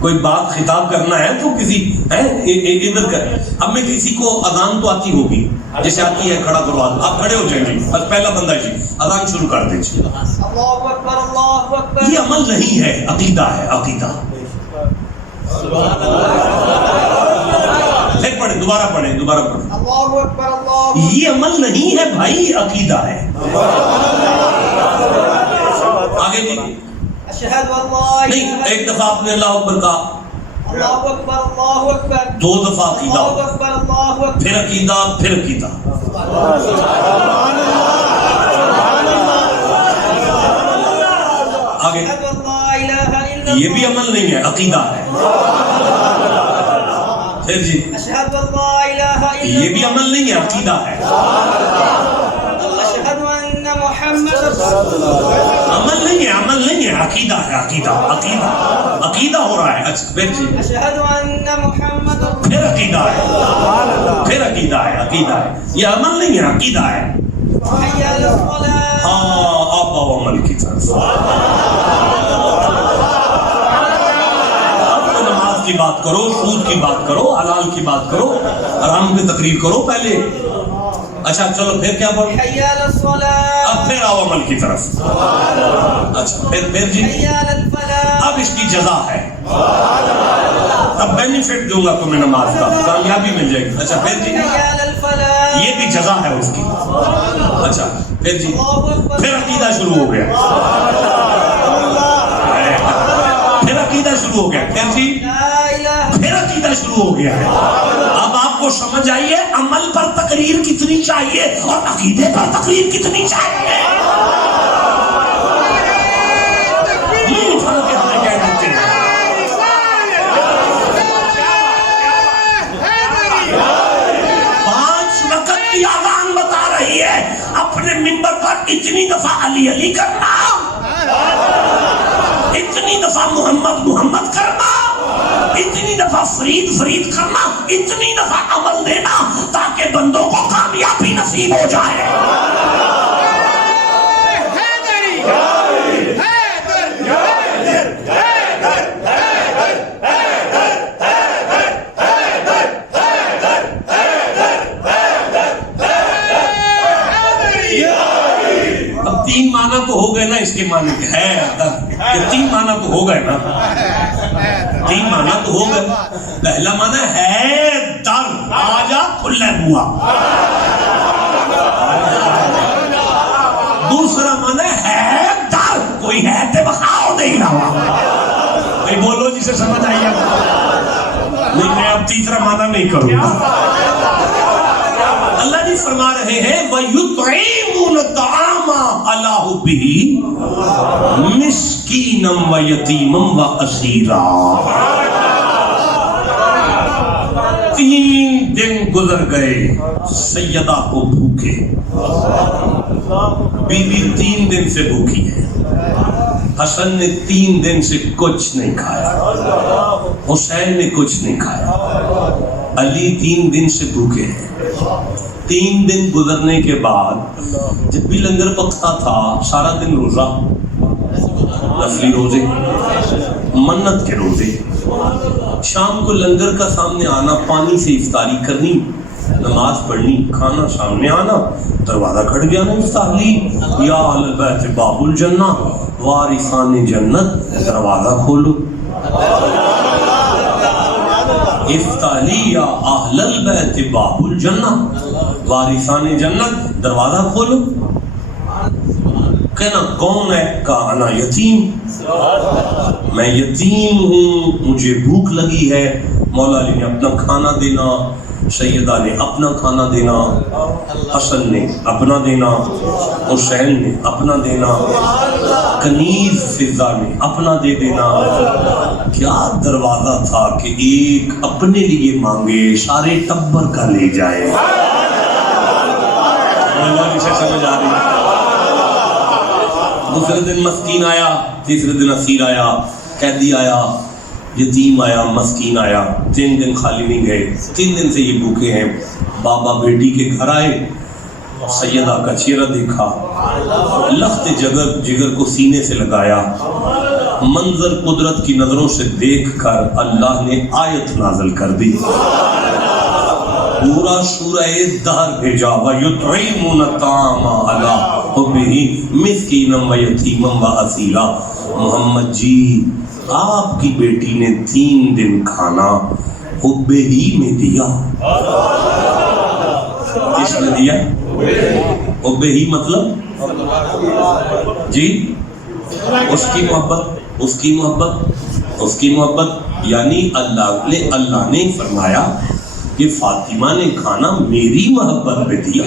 کوئی بات خطاب کرنا ہے تو کسی ادھر کر. اب میں کسی کو اذان تو آتی ہوگی, جیسے آتی ہے کھڑا کروا دو, آپ کھڑے ہو جائیں گے, بس پہلا بندہ جی اذان شروع کر دیجیے. یہ عمل نہیں ہے, عقیدہ ہے, عقیدہ. پھر پڑھیں, دوبارہ پڑھیں. یہ عمل نہیں ہے بھائی, عقیدہ ہے. آگے جی نہیں, ایک دفعہ آپ نے اللہ اکبر کہا, دو دفعہ عقیدہ, پھر عقیدہ, پھر عقیدہ. آگے یہ بھی عمل نہیں ہے، عقیدہ ہے. پھر جی یہ بھی عمل نہیں ہے، عقیدہ ہے. عمل نہیں ہے، عمل نہیں ہے، عقیدہ ہے. عقیدہ ہو رہا ہے. اچھا پھر جی پھر عقیدہ ہے، پھر عقیدہ ہے. یہ عمل نہیں ہے، عقیدہ ہے. ہاں آپ آؤ عمل کی طرف. اب تو نماز کی بات کرو، سود کی بات کرو، حلال کی بات کرو، حرام کی تقریر کرو پہلے. اچھا چلو پھر کیا پڑھو؟ اب پھر آؤ عمل کی طرف. اچھا پھر جی اب اس کی جزا ہے. اب بینیفٹ دوں گا تمہیں نماز کا، کامیابی مل جائے گی. اچھا پھر جی یہ بھی جزا ہے اس کی. اچھا پھر جی پھر عقیدہ شروع ہو گیا. پھر عقیدہ شروع ہو گیا. پھر جی پھر عقیدہ شروع ہو گیا ہے. اب آپ کو سمجھ آئیے عمل پر تقریر کتنی چاہیے اور عقیدے پر تقریر کتنی چاہیے. فرق ہمیں کہہ دیتے ہیں. کی آزان بتا رہی ہے اپنے منبر پر اتنی دفعہ علی علی کرنا، اتنی دفعہ محمد محمد کرنا، اتنی دفعہ فرید فرید کرنا، اتنی دفعہ عمل دینا تاکہ بندوں کو کامیابی نصیب ہو جائے. تین معنی تو ہو گئے نا اس کے معنی ہے. یہ تین معنی تو ہو گئے نا، تین معنی تو ہو گئے. پہلا معنی ہے در، آجا کھلے ہوا. دوسرا معنی ہے در، کوئی ہے تے بخاؤ دے علاوہ. بھائی بولو جسے سمجھ آئیے. نہیں میں اب تیسرا معنی نہیں کروں گا. اللہ جی فرما رہے ہیں وَيُطْعِمُونَ الطَّعَامَ عَلَىٰ حُبِّهِ مِسْكِينًا وَيَتِيمًا وَأَسِيرًا. 3 دن گزر گئے سیدہ کو بھوکے. بیوی 3 دن سے بھوکی ہے. حسن نے 3 دن سے کچھ نہیں کھایا، حسین نے کچھ نہیں کھایا، علی 3 دن سے بھوکے ہیں. 3 دن گزرنے کے بعد جب بھی لنگر پکتا تھا سارا دن روزہ، نفلی روزے، منت کے روزے. شام کو لنگر کا سامنے آنا، پانی سے افطاری کرنی، نماز پڑھنی، کھانا سامنے آنا، دروازہ کھڑ گیا نا افطار لی. یا اہل البیت باب الجنہ، وارثان جنت، دروازہ کھولو. افطاری یا اہل البیت باب الجنہ، وارثان جنت، دروازہ کھولو. کہنا کون ہے؟ کہا انا یتیم، میں یتیم ہوں، مجھے بھوک لگی ہے. مولا علی نے اپنا کھانا دینا، سیدہ نے اپنا کھانا دینا، حسن نے اپنا دینا، حسین نے اپنا دینا، کنیز فضہ نے اپنا دے دینا. کیا دروازہ تھا کہ ایک اپنے لیے مانگے سارے ٹبر کا لے جائے. سے سمجھ آ رہی. دوسرے دن مسکین آیا، تیسرے دن اسیر آیا، قیدی آیا، یتیم آیا، مسکین آیا. 3 دن خالی نہیں گئے. 3 دن سے یہ بھوکے ہیں. بابا بیٹی کے گھر آئے، سیدہ کا چہرہ دیکھا، لخت جگر کو سینے سے لگایا. منظر قدرت کی نظروں سے دیکھ کر اللہ نے آیت نازل کر دی. پورا سورہ دہر بھیجا وَيُطْعِمُونَ الطَّعَامَ عَلَىٰ حُبِّهِ مِسْكِينًا وَيَتِيمًا وَأَسِيرًا. محمد جی آپ کی بیٹی نے 3 دن کھانا حب ہی میں دیا. کس نے دیا؟ حب ہی مطلب جی اس کی محبت، اس کی محبت، اس کی محبت. یعنی اللہ نے فرمایا کہ فاطمہ نے کھانا میری محبت پہ دیا.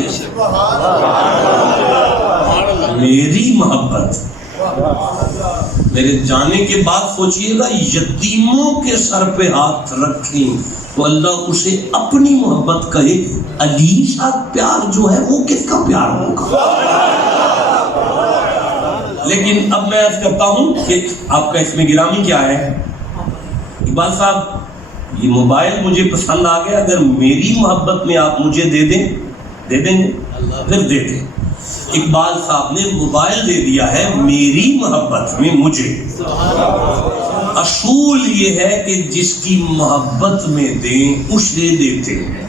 میری محبت میرے جانے کے بعد سوچئے گا یتیموں کے سر پہ ہاتھ رکھیں تو اللہ اسے اپنی محبت کہے، علی شاہ پیار جو ہے وہ کس کا پیار ہوگا؟ لیکن اب میں عرض کرتا ہوں کہ آپ کا اس میں گرامی کیا ہے؟ اقبال صاحب، یہ موبائل مجھے پسند آ گیا، اگر میری محبت میں آپ مجھے دے دیں گے پھر دے دیں۔ اقبال صاحب نے موبائل دے دیا ہے میری محبت میں مجھے۔ اصول یہ ہے کہ جس کی محبت میں دیں اسے دیتے ہیں۔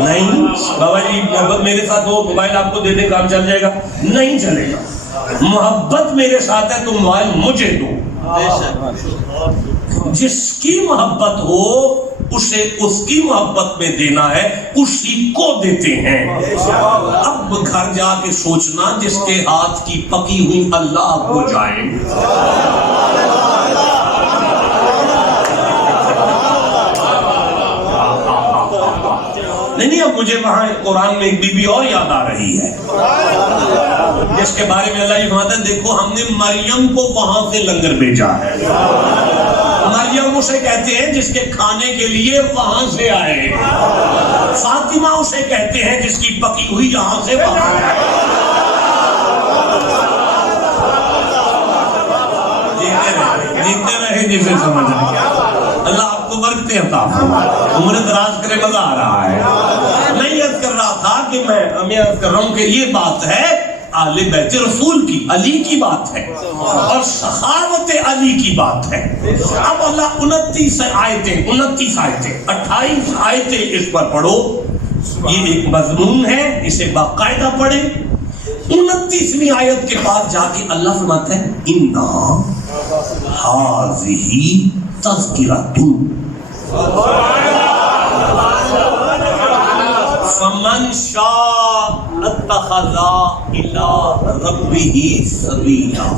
نہیں بابا جی محبت میرے ساتھ ہو، موبائل آپ کو دے دیں کام چل جائے گا؟ نہیں چلے گا۔ محبت میرے ساتھ ہے تو موبائل مجھے دو۔ جس کی محبت ہو اسے اس کی محبت میں دینا ہے، اسی کو دیتے ہیں۔ اب گھر جا کے سوچنا جس کے ہاتھ کی پکی ہوئی اللہ کو جائے۔ نہیں اب مجھے وہاں قرآن میں ایک بی بی اور یاد آ رہی ہے جس کے بارے میں اللہ یہ فرماتا ہے، دیکھو ہم نے مریم کو وہاں سے لنگر بھیجا ہے۔ مریم اسے کہتے ہیں جس کے کھانے کے لیے وہاں سے آئے، فاطمہ اسے کہتے ہیں جس کی پکی ہوئی یہاں سے وہاں آئے۔ جیتے رہے جسے سمجھ آئے۔ اللہ آپ کو برکتیں عطا فرمائے، عمر دراز کرے، مزہ آ رہا ہے۔ میں یہ عرض کر رہا تھا کہ میں عرض کر رہا ہوں کہ یہ بات ہے آل بیت رسول کی، علی کی بات ہے اور سخاوت علی کی بات ہے۔ اب اللہ 29 آیتیں 28 آیتیں اس پر پڑھو، یہ ایک مضمون ہے، اسے باقاعدہ پڑھیں۔ 29ویں آیت کے بعد جا کے اللہ فرماتا ہے اِنَّا هَٰذِهِ تَذْکِرَةٌ فَمَنْ شَاءَ اتَّخَذَ إِلَىٰ رَبِّهِ سَبِيلًا۔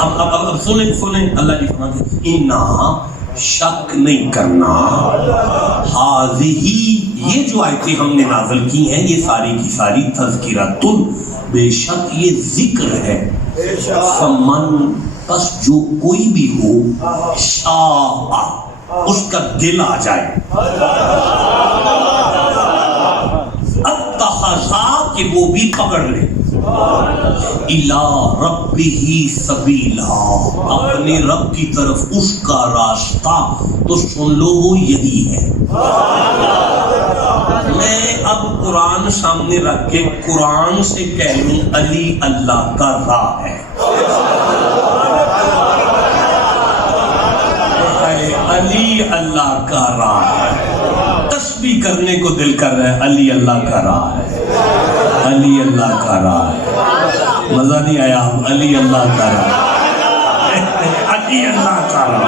اب سنیں اللہ جی فرماتے ہیں اِنَّا شک نہیں کرنا، هَٰذِهِ یہ جو آیتیں ہم نے نازل کی ہیں یہ ساری کی ساری تذکرۃ، بے شک یہ ذکر ہے۔ فمن پس جو کوئی بھی ہو، شاء اس کا دل آ جائے، اتخذا کہ وہ بھی پکڑ لے، الی ربہ سبیلا اپنے رب کی طرف اس کا راستہ، تو سن لو وہ یہی ہے۔ میں اب قرآن سامنے رکھ کے قرآن سے کہہ لوں علی اللہ کا راہ ہے، علی اللہ کا راہ ہے۔ تسبیح کرنے کو دل کر رہا ہے، علی اللہ کا راہ ہے، علی اللہ کا راہ ہے۔ مزہ نہیں آیا؟ علی اللہ کا راہ، علی اللہ کا راہ،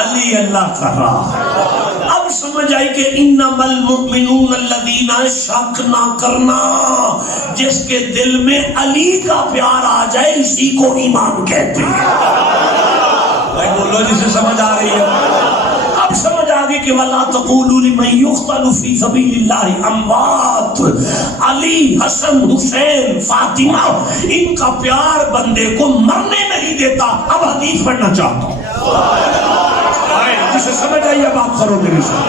علی اللہ کا راہ۔ اب سمجھ آئی کہ انما المؤمنون الذین، شک نہ کرنا، جس کے دل میں علی کا پیار آ جائے اسی کو ایمان کہتے ہیں۔ بولو جسے سمجھ آ رہی ہے؟ اب سمجھ آ گئی کہ وَلَا تَقُولُوا لِمَن يُقْتَلُ فِي سَبِيلِ اللَّهِ أَمْوَاتٌ، علی، حسن، حسین، فاطمہ، ان کا پیار بندے کو مرنے نہیں دیتا۔ اب حدیث پڑھنا چاہتا ہوں، جسے سمجھ آئی ہے بات کرو میرے ساتھ۔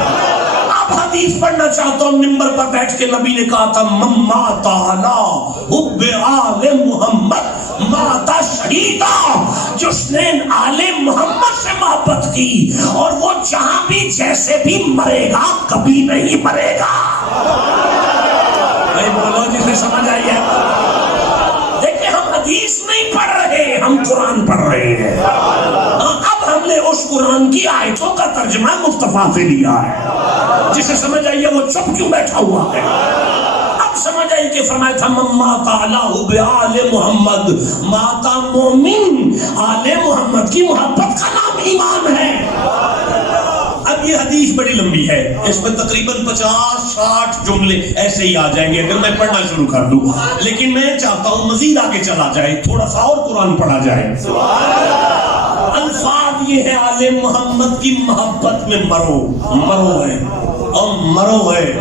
اب حدیث پڑھنا چاہتا ہوں، ممبر پر بیٹھ کے نبی نے کہا تھا من مات علی حب آل محمد مات شہیدا، جس نے آل محمد سے محبت کی اور وہ جہاں بھی جیسے بھی مرے گا کبھی نہیں مرے گا۔ بھائی بولو جسے سمجھ آئی ہے۔ دیکھیں ہم حدیث نہیں پڑھ رہے، ہم قرآن پڑھ رہے ہیں۔ اب ہم نے اس قرآن کی آیتوں کا ترجمہ مصطفیٰ سے لیا ہے، جسے سمجھ آئیے وہ چپ کیوں بیٹھا ہوا ہے۔ اب سمجھ آئی کہ فرمایا تھا من مات علی حب آل محمد، ماتا مومن آل محمد کی محبت کا نام ایمان ہے۔ اب یہ حدیث بڑی لمبی ہے، اس میں تقریباً 50-60 جملے ایسے ہی آ جائیں گے اگر میں پڑھنا شروع کر دوں، لیکن میں چاہتا ہوں مزید آگے چلا جائے، تھوڑا سا اور قرآن پڑھا جائے۔ الفاظ یہ ہے آل محمد کی محبت میں مرو، مرو ہے اور مرو ہے۔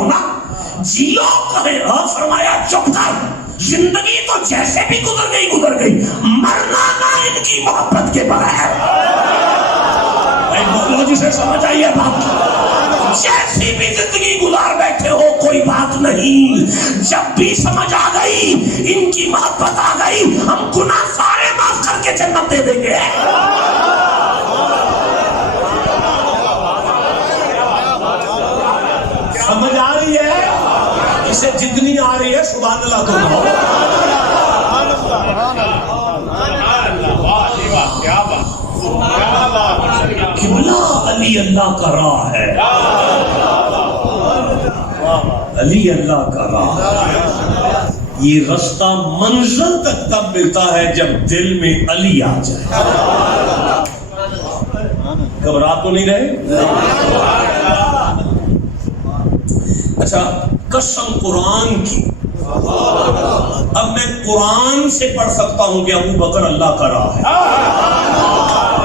ہوں نا, جیو کہے فرمایا چپ کر, زندگی تو جیسے بھی گزر گئی, مرنا نہ ان کی محبت کے بغیر. بولو جسے سمجھ آئیے بات, جیسی بھی زندگی گزار بیٹھے ہو کوئی بات نہیں, جب بھی سمجھ آ گئی ان کی محبت آ گئی, ہم گناہ سارے معاف کر کے جنت دے دیں گے. سمجھ آ رہی ہے؟ اسے جتنی آ رہی ہے سبحان اللہ تو کہو. قبلہ علی اللہ کا راہ ہے, علی اللہ کا راہ ہے. یہ رستہ منزل تک تب ملتا ہے جب دل میں علی آ جائے. گھبرا تو نہیں رہے؟ اچھا, قسم قرآن کی, اب میں قرآن سے پڑھ سکتا ہوں کہ ابو بکر اللہ کا راہ ہے,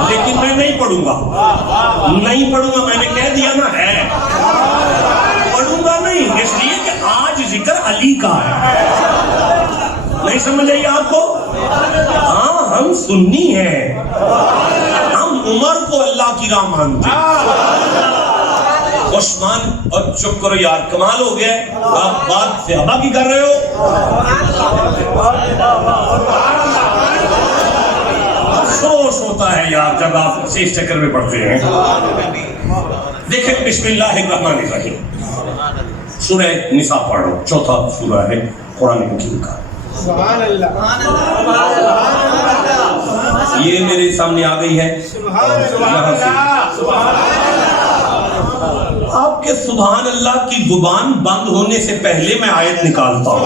لیکن میں نہیں پڑھوں گا, میں نے کہہ دیا نا ہے, پڑھوں گا نہیں, اس لیے کہ آج ذکر علی کا ہے. نہیں سمجھ آئی آپ کو؟ ہاں ہم سنی ہیں, ہم عمر کو اللہ کی راہ مانتے ہیں. عثمان, اور چپ کرو یار, کمال ہو گیا, آپ بات صحابہ کی کر رہے ہو. افسوس ہوتا ہے یار جب آپ اس چکر میں پڑھتے ہیں. دیکھیں بسم اللہ الرحمن الرحیم, سورہ نساء پڑھو, چوتھا سورہ ہے قرآن حکیم کا. سبحان اللہ, یہ میرے سامنے آ گئی ہے. آپ کے سبحان اللہ کی زبان بند ہونے سے پہلے میں آیت نکالتا ہوں.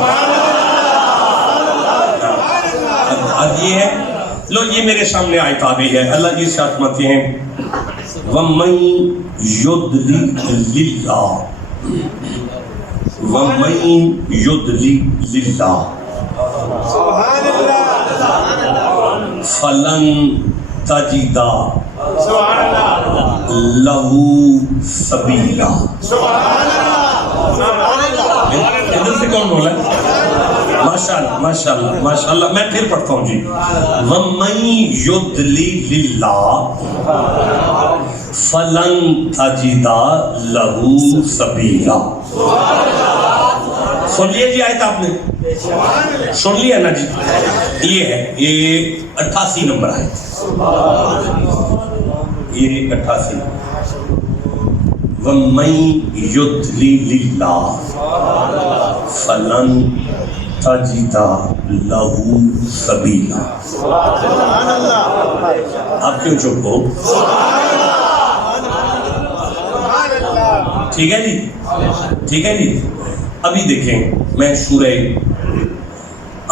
اب یہ ہے, لو یہ میرے سامنے آیت آ گئی ہے. اللہ جی سے فرماتے ہیں وَمَن يُضْلِلِ اللَّهُ وَمَن يُضْلِلِ اللَّهُ سبحان اللہ, فَلَن تَجِدَ لَهُ سَبِيلًا. ادھر سے کون بولا ہے؟ ماشاءاللہ, میں پھر پڑھتا ہوں جی. وَمَن يُضْلِلِ اللَّهُ فَلَن تَجِدَ لَهُ سَبِيلًا. سن لیے جی آیت آپ نے, سن لیا نا جی. یہ ہے, یہ 88 نمبر ہے, یہ 88. وَمَن يُضْلِلِ اللَّهُ فَلَن تَجِدَ لَهُ سَبِيلًا. آپ کیوں چپ ہو؟ ٹھیک ہے جی, ٹھیک ہے جی. ابھی دیکھیں میں سورہ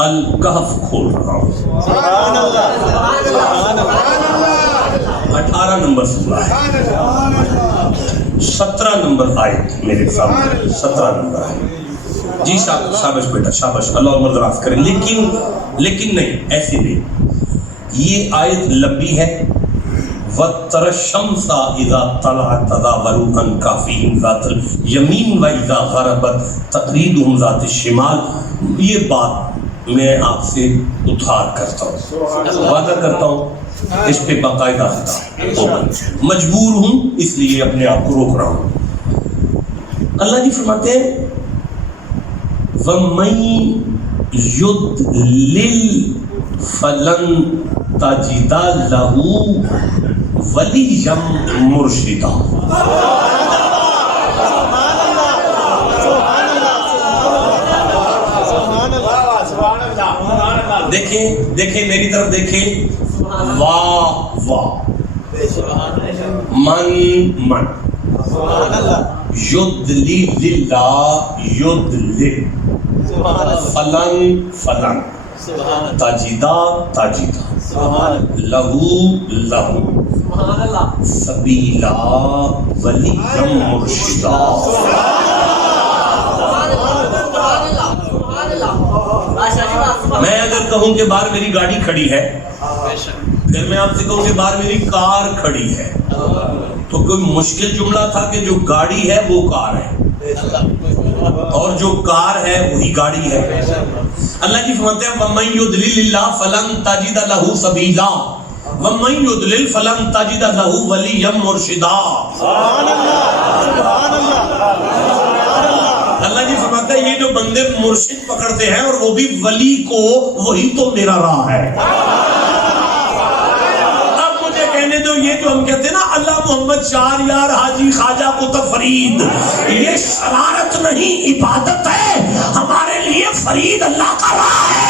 الکہف کھول رہا ہوں. 18 نمبر سورہ ہے, 17 نمبر آیت میرے سامنے, 17 نمبر آیت. جی شابش بیٹا شابش, اللہ عمر دراز کریں. لیکن نہیں, ایسے نہیں. یہ آیت لمبی ہے. وَتَرَى الشَّمْسَ إِذَا طَلَعَتْ تَزَاوَرُ عَنْ كَهْفِهِمْ ذَاتَ الْيَمِينِ وَإِذَا غَرَبَتْ تَقْرِضُهُمْ ذَاتَ الشِّمَالِ. یہ بات میں آپ سے ادھار کرتا ہوں, وعدہ کرتا ہوں اس پہ باقاعدہ ہوگا. مجبور ہوں اس لیے اپنے آپ کو روک رہا ہوں. اللہ جی فرماتے ہیں وَمَن يُضْلِلْ فَلَن تَجِدَ لَهُ وَلِيًّا مُرْشِدًا. دیکھیں میری طرف دیکھیں. واہ واہ, من یدلی للہ یدلی, فلن تجدا لہو سبیلا ولیا مرشدا. میں اگر کہوں کہ باہر میری گاڑی کھڑی ہے, پھر میں آپ سے کہوں کہ باہر میری کار کھڑی ہے, تو کوئی مشکل جملہ تھا کہ جو گاڑی ہے وہ کار ہے. اور جو کار ہے وہی گاڑی ہے. اللہ جی فرماتے ہیں وَمَن يُضْلِلِ اللَّهُ فَلَن تَجِدَ لَهُ سَبِيلًا وَمَن يُضْلِلْ فَلَن تَجِدَ لَهُ وَلِيًّا مُرْشِدًا. اللہ جی فرماتے ہیں یہ جو بندے مرشد پکڑتے ہیں اور وہ بھی ولی کو, وہی تو میرا راہ ہے. اب مجھے کہنے دو یہ جو ہم کہتے ہیں نا اللہ محمد شار یار حاجی خواجہ قطب فرید, یہ شرارت نہیں عبادت ہے. ہمارے لیے فرید اللہ کا راہ ہے.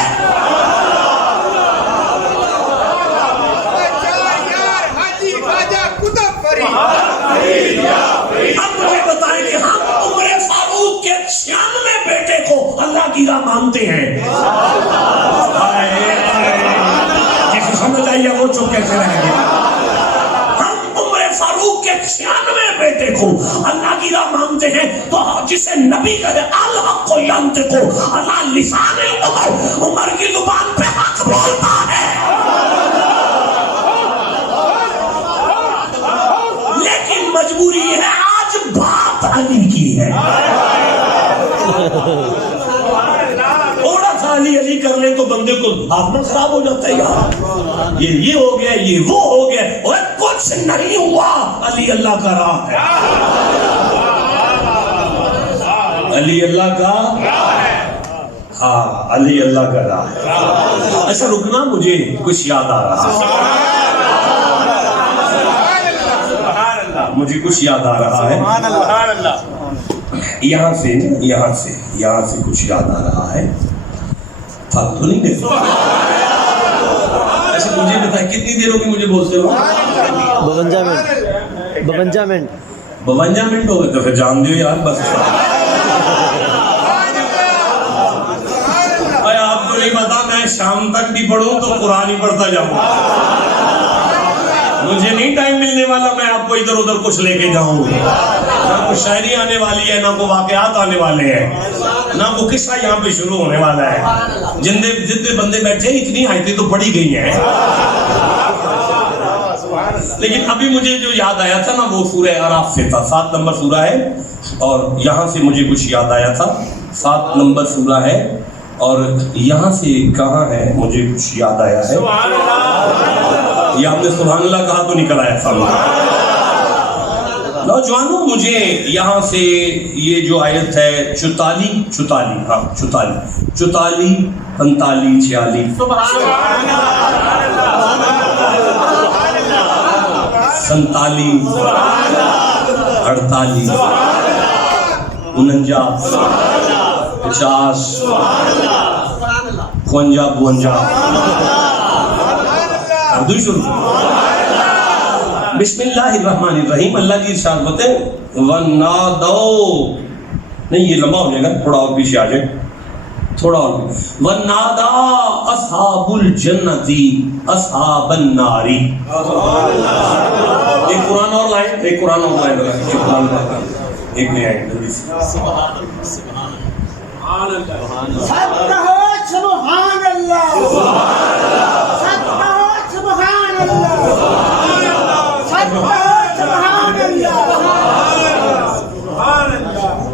اب مجھے بتائیں کہ ہم عمر فاروق کے 96 بیٹے کو اللہ کی راہ مانتے ہیں. جسے سمجھ آئیے وہ چپ کیسے رہیں گے. ہم عمر فاروق کے 96 بیٹے کو اللہ کی راہ مانتے ہیں. تو جسے نبی کہتے الحق کو ینطق علی لسان عمر, عمر کی زبان پہ حق بولتا ہے. لیکن مجبوری یہ ہے آج بات علی کی ہے. تھوڑا سا علی کر لیں تو بندے کو آسمان خراب ہو جاتا ہے یار. یہ ہو گیا, یہ وہ ہو گیا, اور کچھ نہیں ہوا. علی اللہ کا راہ ہے. علی اللہ کا, ہاں علی اللہ کا راہ ہے. اچھا رکنا, مجھے کچھ یاد آ رہا ہے. مجھے کچھ یاد آ رہا ہے. یہاں سے کچھ یاد آ رہا ہے. تھک تو نہیں گئے؟ اچھا مجھے بتائیں کتنی دیر ہوگی مجھے بولتے ہو؟ 52 منٹ. 52 منٹ ہو گئے تو پھر جان دیو یار بس. آپ کو نہیں پتا میں شام تک بھی پڑھوں تو قرآن ہی پڑھتا جاؤں. مجھے نہیں ٹائم ملنے والا میں آپ کو ادھر ادھر کچھ لے کے جاؤں. نہ کوئی شاعری آنے والی ہے, نہ کوئی واقعات آنے والے ہیں, نہ کوئی قصہ یہاں پہ شروع ہونے والا ہے. جتنے بندے بیٹھے اتنی آیتیں تو پڑھی گئی ہیں. لیکن ابھی مجھے جو یاد آیا تھا نا وہ سورہ اعراف سے تھا. 7 نمبر سورہ ہے اور یہاں سے مجھے کچھ یاد آیا تھا. 7 نمبر سورہ ہے اور یہاں سے کہاں ہے مجھے کچھ یاد آیا ہے. یہ آپ نے سبحان اللہ کہا تو نکل آیا سامنے. نوجوانوں مجھے یہاں سے یہ جو آیت ہے 44 45 46 47 48 49 50 52 اردو شروع. بسم اللہ الرحمن الرحیم. اللہ کی ارشاد ہوتے ہیں وَنَادَوْا, نہیں یہ لمبا ہو جائے گا, تھوڑا اور پیچھے آ جائے, تھوڑا اور. وَنَادَا أَصْحَابُ الْجَنَّةِ أَصْحَابَ النَّارِ. ایک قرآن اور لائن, ایک قرآن اور لائن, ایک نیا آئے. سبحان اللہ.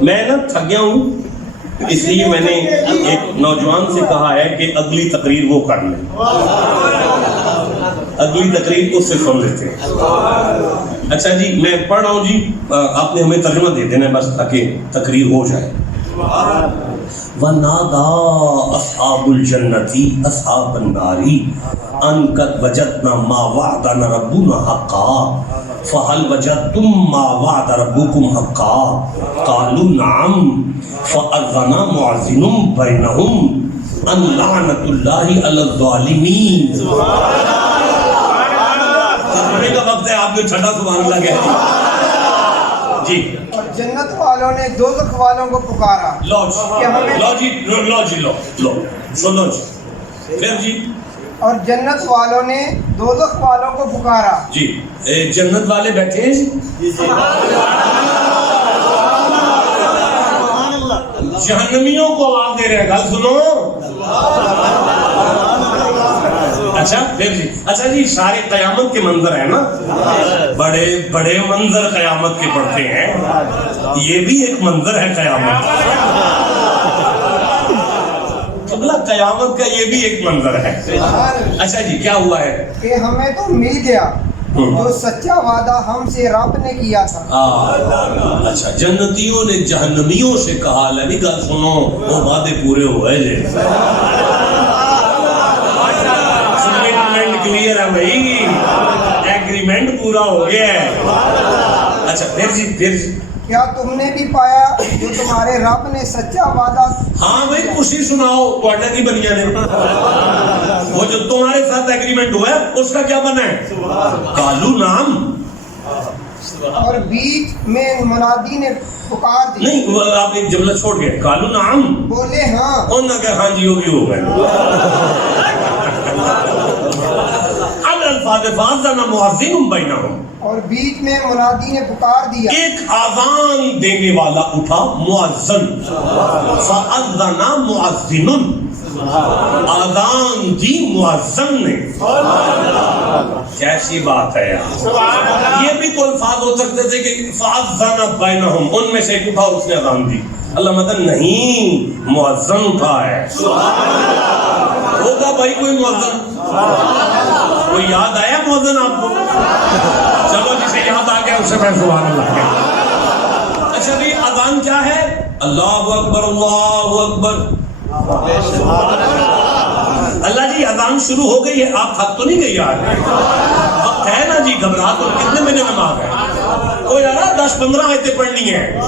میں نا تھک گیا ہوں, اس لیے میں نے ایک نوجوان سے کہا ہے کہ اگلی تقریر وہ کر لیں. اگلی تقریر اس سے سن لیتے ہیں. اچھا جی میں پڑھ رہا ہوں جی, آپ نے ہمیں ترجمہ دے دینا بس تاکہ تقریر ہو جائے. وَنَادَا أَصْحَابُ الْجَنَّةِ أَصْحَابَ النَّارِ أَنْ قَدْ وَجَدْنَا مَا وَعَدَنَا رَبُّنَا حَقًّا فَهَلْ وَجَدْتُمْ مَا وَعَدَ رَبُّكُمْ حَقًّا قَالُوا نَعَمْ فَأَذَّنَ مُعَذِّنٌ بَيْنَهُمْ أَنْ لَعْنَةُ اللَّهِ عَلَى الظَّالِمِينَ. پڑھنے کا وقت ہے, آپ نے چھٹا سبحان اللہ کہتے ہیں جی. جنت والوں نے دوزخ والوں کو پکارا. لو جی پھر جی. اور جنت والوں نے دوزخ والوں کو پکارا. جی جنت والے بیٹھے ہیں جی. جہنمیوں کو آواز دے رہے ہیں, گل سنو. اچھا پھر جی، اچھا جی، سارے قیامت کے منظر ہیں نا، بڑے بڑے منظر قیامت کے پڑھتے ہیں، یہ بھی ایک منظر ہے قیامت، قیامت کا یہ بھی ایک منظر ہے۔ اچھا جی، کیا ہوا ہے؟ کہ ہمیں تو مل گیا جو سچا وعدہ ہم سے رب نے کیا تھا۔ اچھا، جنتیوں نے جہنمیوں سے کہا لبی گل سنو وہ وعدے پورے ہوئے جے، کمٹمنٹ کلیئر ہے بھائی، ایگریمنٹ پورا ہو گیا ہے۔ اچھا پھر جی، کیا تم نے بھی پایا جو تمہارے رب نے سچا وعدہ؟ ہاں بھائی خوشی سناؤ، واٹا کی بنیا نے وہ جو تمہارے ساتھ ایگریمنٹ ہوا ہے اس کا کیا بنا ہے؟ کالو نام، اور بیچ میں منادی نے پکار دی، نہیں وہ آپ ایک جملہ چھوڑ گئے، کالو نام، بولے ہاں، انہوں نے کہا ہاں جی وہ بھی ہو گئے۔ اب الفاظ فاضنا مؤذن بینہم، اور بیچ میں منادی نے پکار دیا، ایک آذان دینے والا اٹھا، مؤذن، فأذن مؤذن، آذان دی مؤذن نے، کیسی بات ہے یار۔ یہ بھی تو الفاظ ہو سکتے تھے کہ فأذن بینہم، ان میں سے ایک اٹھا اس نے آذان دی، اللہ مدن نہیں، مؤذن اٹھا ہے۔ ہوگا بھائی کوئی مؤذن، کوئی یاد آیا مؤذن آپ کو؟ چلو جسے یاد آ گیا اس سے میں سبحان اللہ کہتا۔ اچھا بھی اذان کیا ہے؟ اللہ اکبر اللہ اکبر۔ اللہ جی اذان شروع ہو گئی ہے، آپ تھک تو نہیں گئی آج؟ وقت ہے نا جی، گھبرا تو کتنے مہینے نماز ہے؟ کوئی یار 10-15 آیتیں پڑھنی ہے۔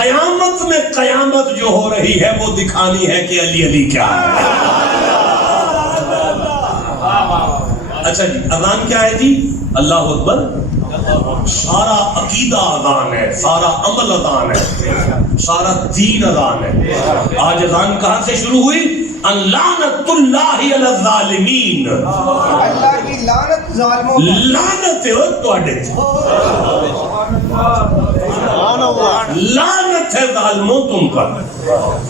قیامت میں قیامت جو ہو رہی ہے وہ دکھانی ہے کہ علی علی کیا ہے۔ اچھا جی، اذان کیا ہے جی؟ اللہ اکبر، سارا عقیدہ اذان ہے، سارا عمل اذان ہے، سارا دین اذان ہے۔ آج اذان کہاں سے شروع ہوئی؟ ان لعنت اللہ علی الظالمین، اللہ کی لعنت ظالموں پر، لعنت ہے تواڈے تے، لعنت ہے ظالموں تم پر۔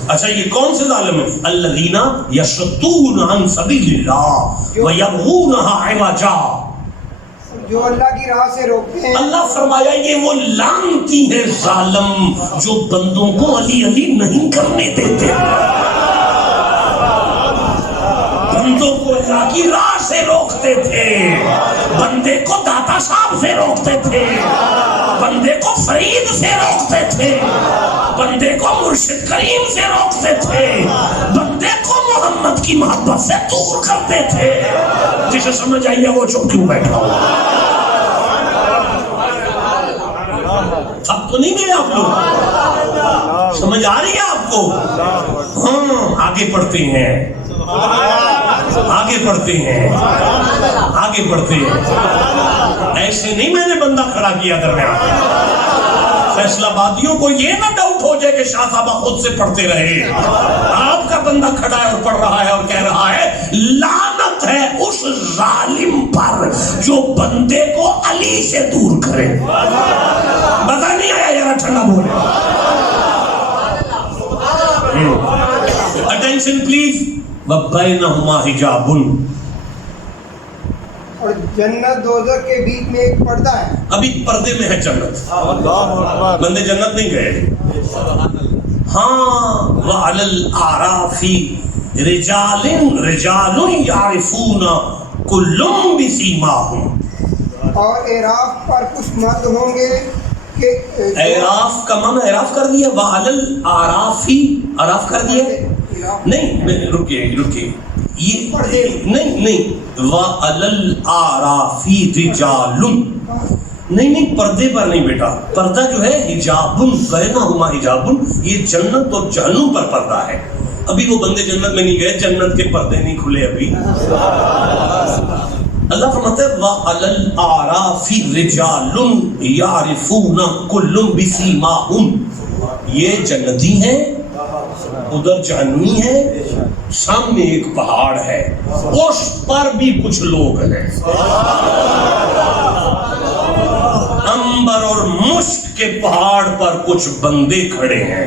اچھا یہ کون سے ظالم ہیں؟ الذین یصدون عن سبیل اللہ ویبغونها عوجا، جو اللہ کی راہ سے روکتے ہیں۔ اللہ فرمایا یہ وہ لعنتی ہے ظالم جو بندوں کو علی علی نہیں کرنے دیتے، بندوں کو اللہ کی راہ سے روکتے تھے، بندے کو داتا صاحب سے روکتے تھے، بندے کو فرید سے روکتے تھے، بندے کو مرشد کریم سے روکتے تھے، بندے کو محمد کی محبت سے دور کرتے تھے۔ جسے سمجھ آئیے وہ چپ کیوں بیٹھا ہوا؟ اب تو نہیں گئے آپ لوگ؟ سمجھ آ رہی ہے آپ کو؟ ہاں آگے پڑھتے ہیں، آگے پڑھتے ہیں، آگے پڑھتے ہیں۔ ایسے نہیں میں نے بندہ کھڑا کیا درمیان، فیصلہ بادیوں کو یہ نہ ڈاؤٹ ہو جائے کہ شاہ صاحبہ خود سے پڑھتے رہے، آپ کا بندہ کھڑا ہے اور پڑھ رہا ہے اور کہہ رہا ہے لعنت ہے اس ظالم پر جو بندے کو علی سے دور کرے۔ مزہ نہیں آیا یار، ٹھنڈا بولے۔ Attention plays. وَبَيْنَهُمَا حِجَابٌ، اور جنت دوزخ کے بیچ میں ایک پردہ ہے۔ ابھی پردے میں ہے جنت، بندے جنت نہیں گئے۔ ہاں وَعَلَى الْأَعْرَافِ رِجَالٌ يَعْرِفُونَ كُلٌّ بِسِيمَاهُمْ، اور اعراف پر کچھ مرد ہوں گے کہ اعراف کا معنی اعراف کر دیا، وَعَلَى الْأَعْرَافِ، اعراف کر دیا نہیں، رکیے یہ نہیں وَعَلَى الْأَعْرَافِ رِجَالٌ، نہیں پردے پر نہیں بیٹا، پردہ جو ہے حجابٌ، بینہما حجابٌ، یہ جنت اور جہنم پر پردہ ہے۔ ابھی وہ بندے جنت میں نہیں گئے، جنت کے پردے نہیں کھلے ابھی۔ اللہ فرماتا ہے وَعَلَى الْأَعْرَافِ رِجَالٌ يَعْرِفُونَ كُلٌّ بِسِيمَاهُمْ، یہ جنتی ہیں، ادھر جہنمی ہے، سامنے ایک پہاڑ ہے، اس پر بھی کچھ لوگ ہیں، عنبر اور مشک کے پہاڑ پر کچھ بندے کھڑے ہیں۔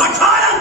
18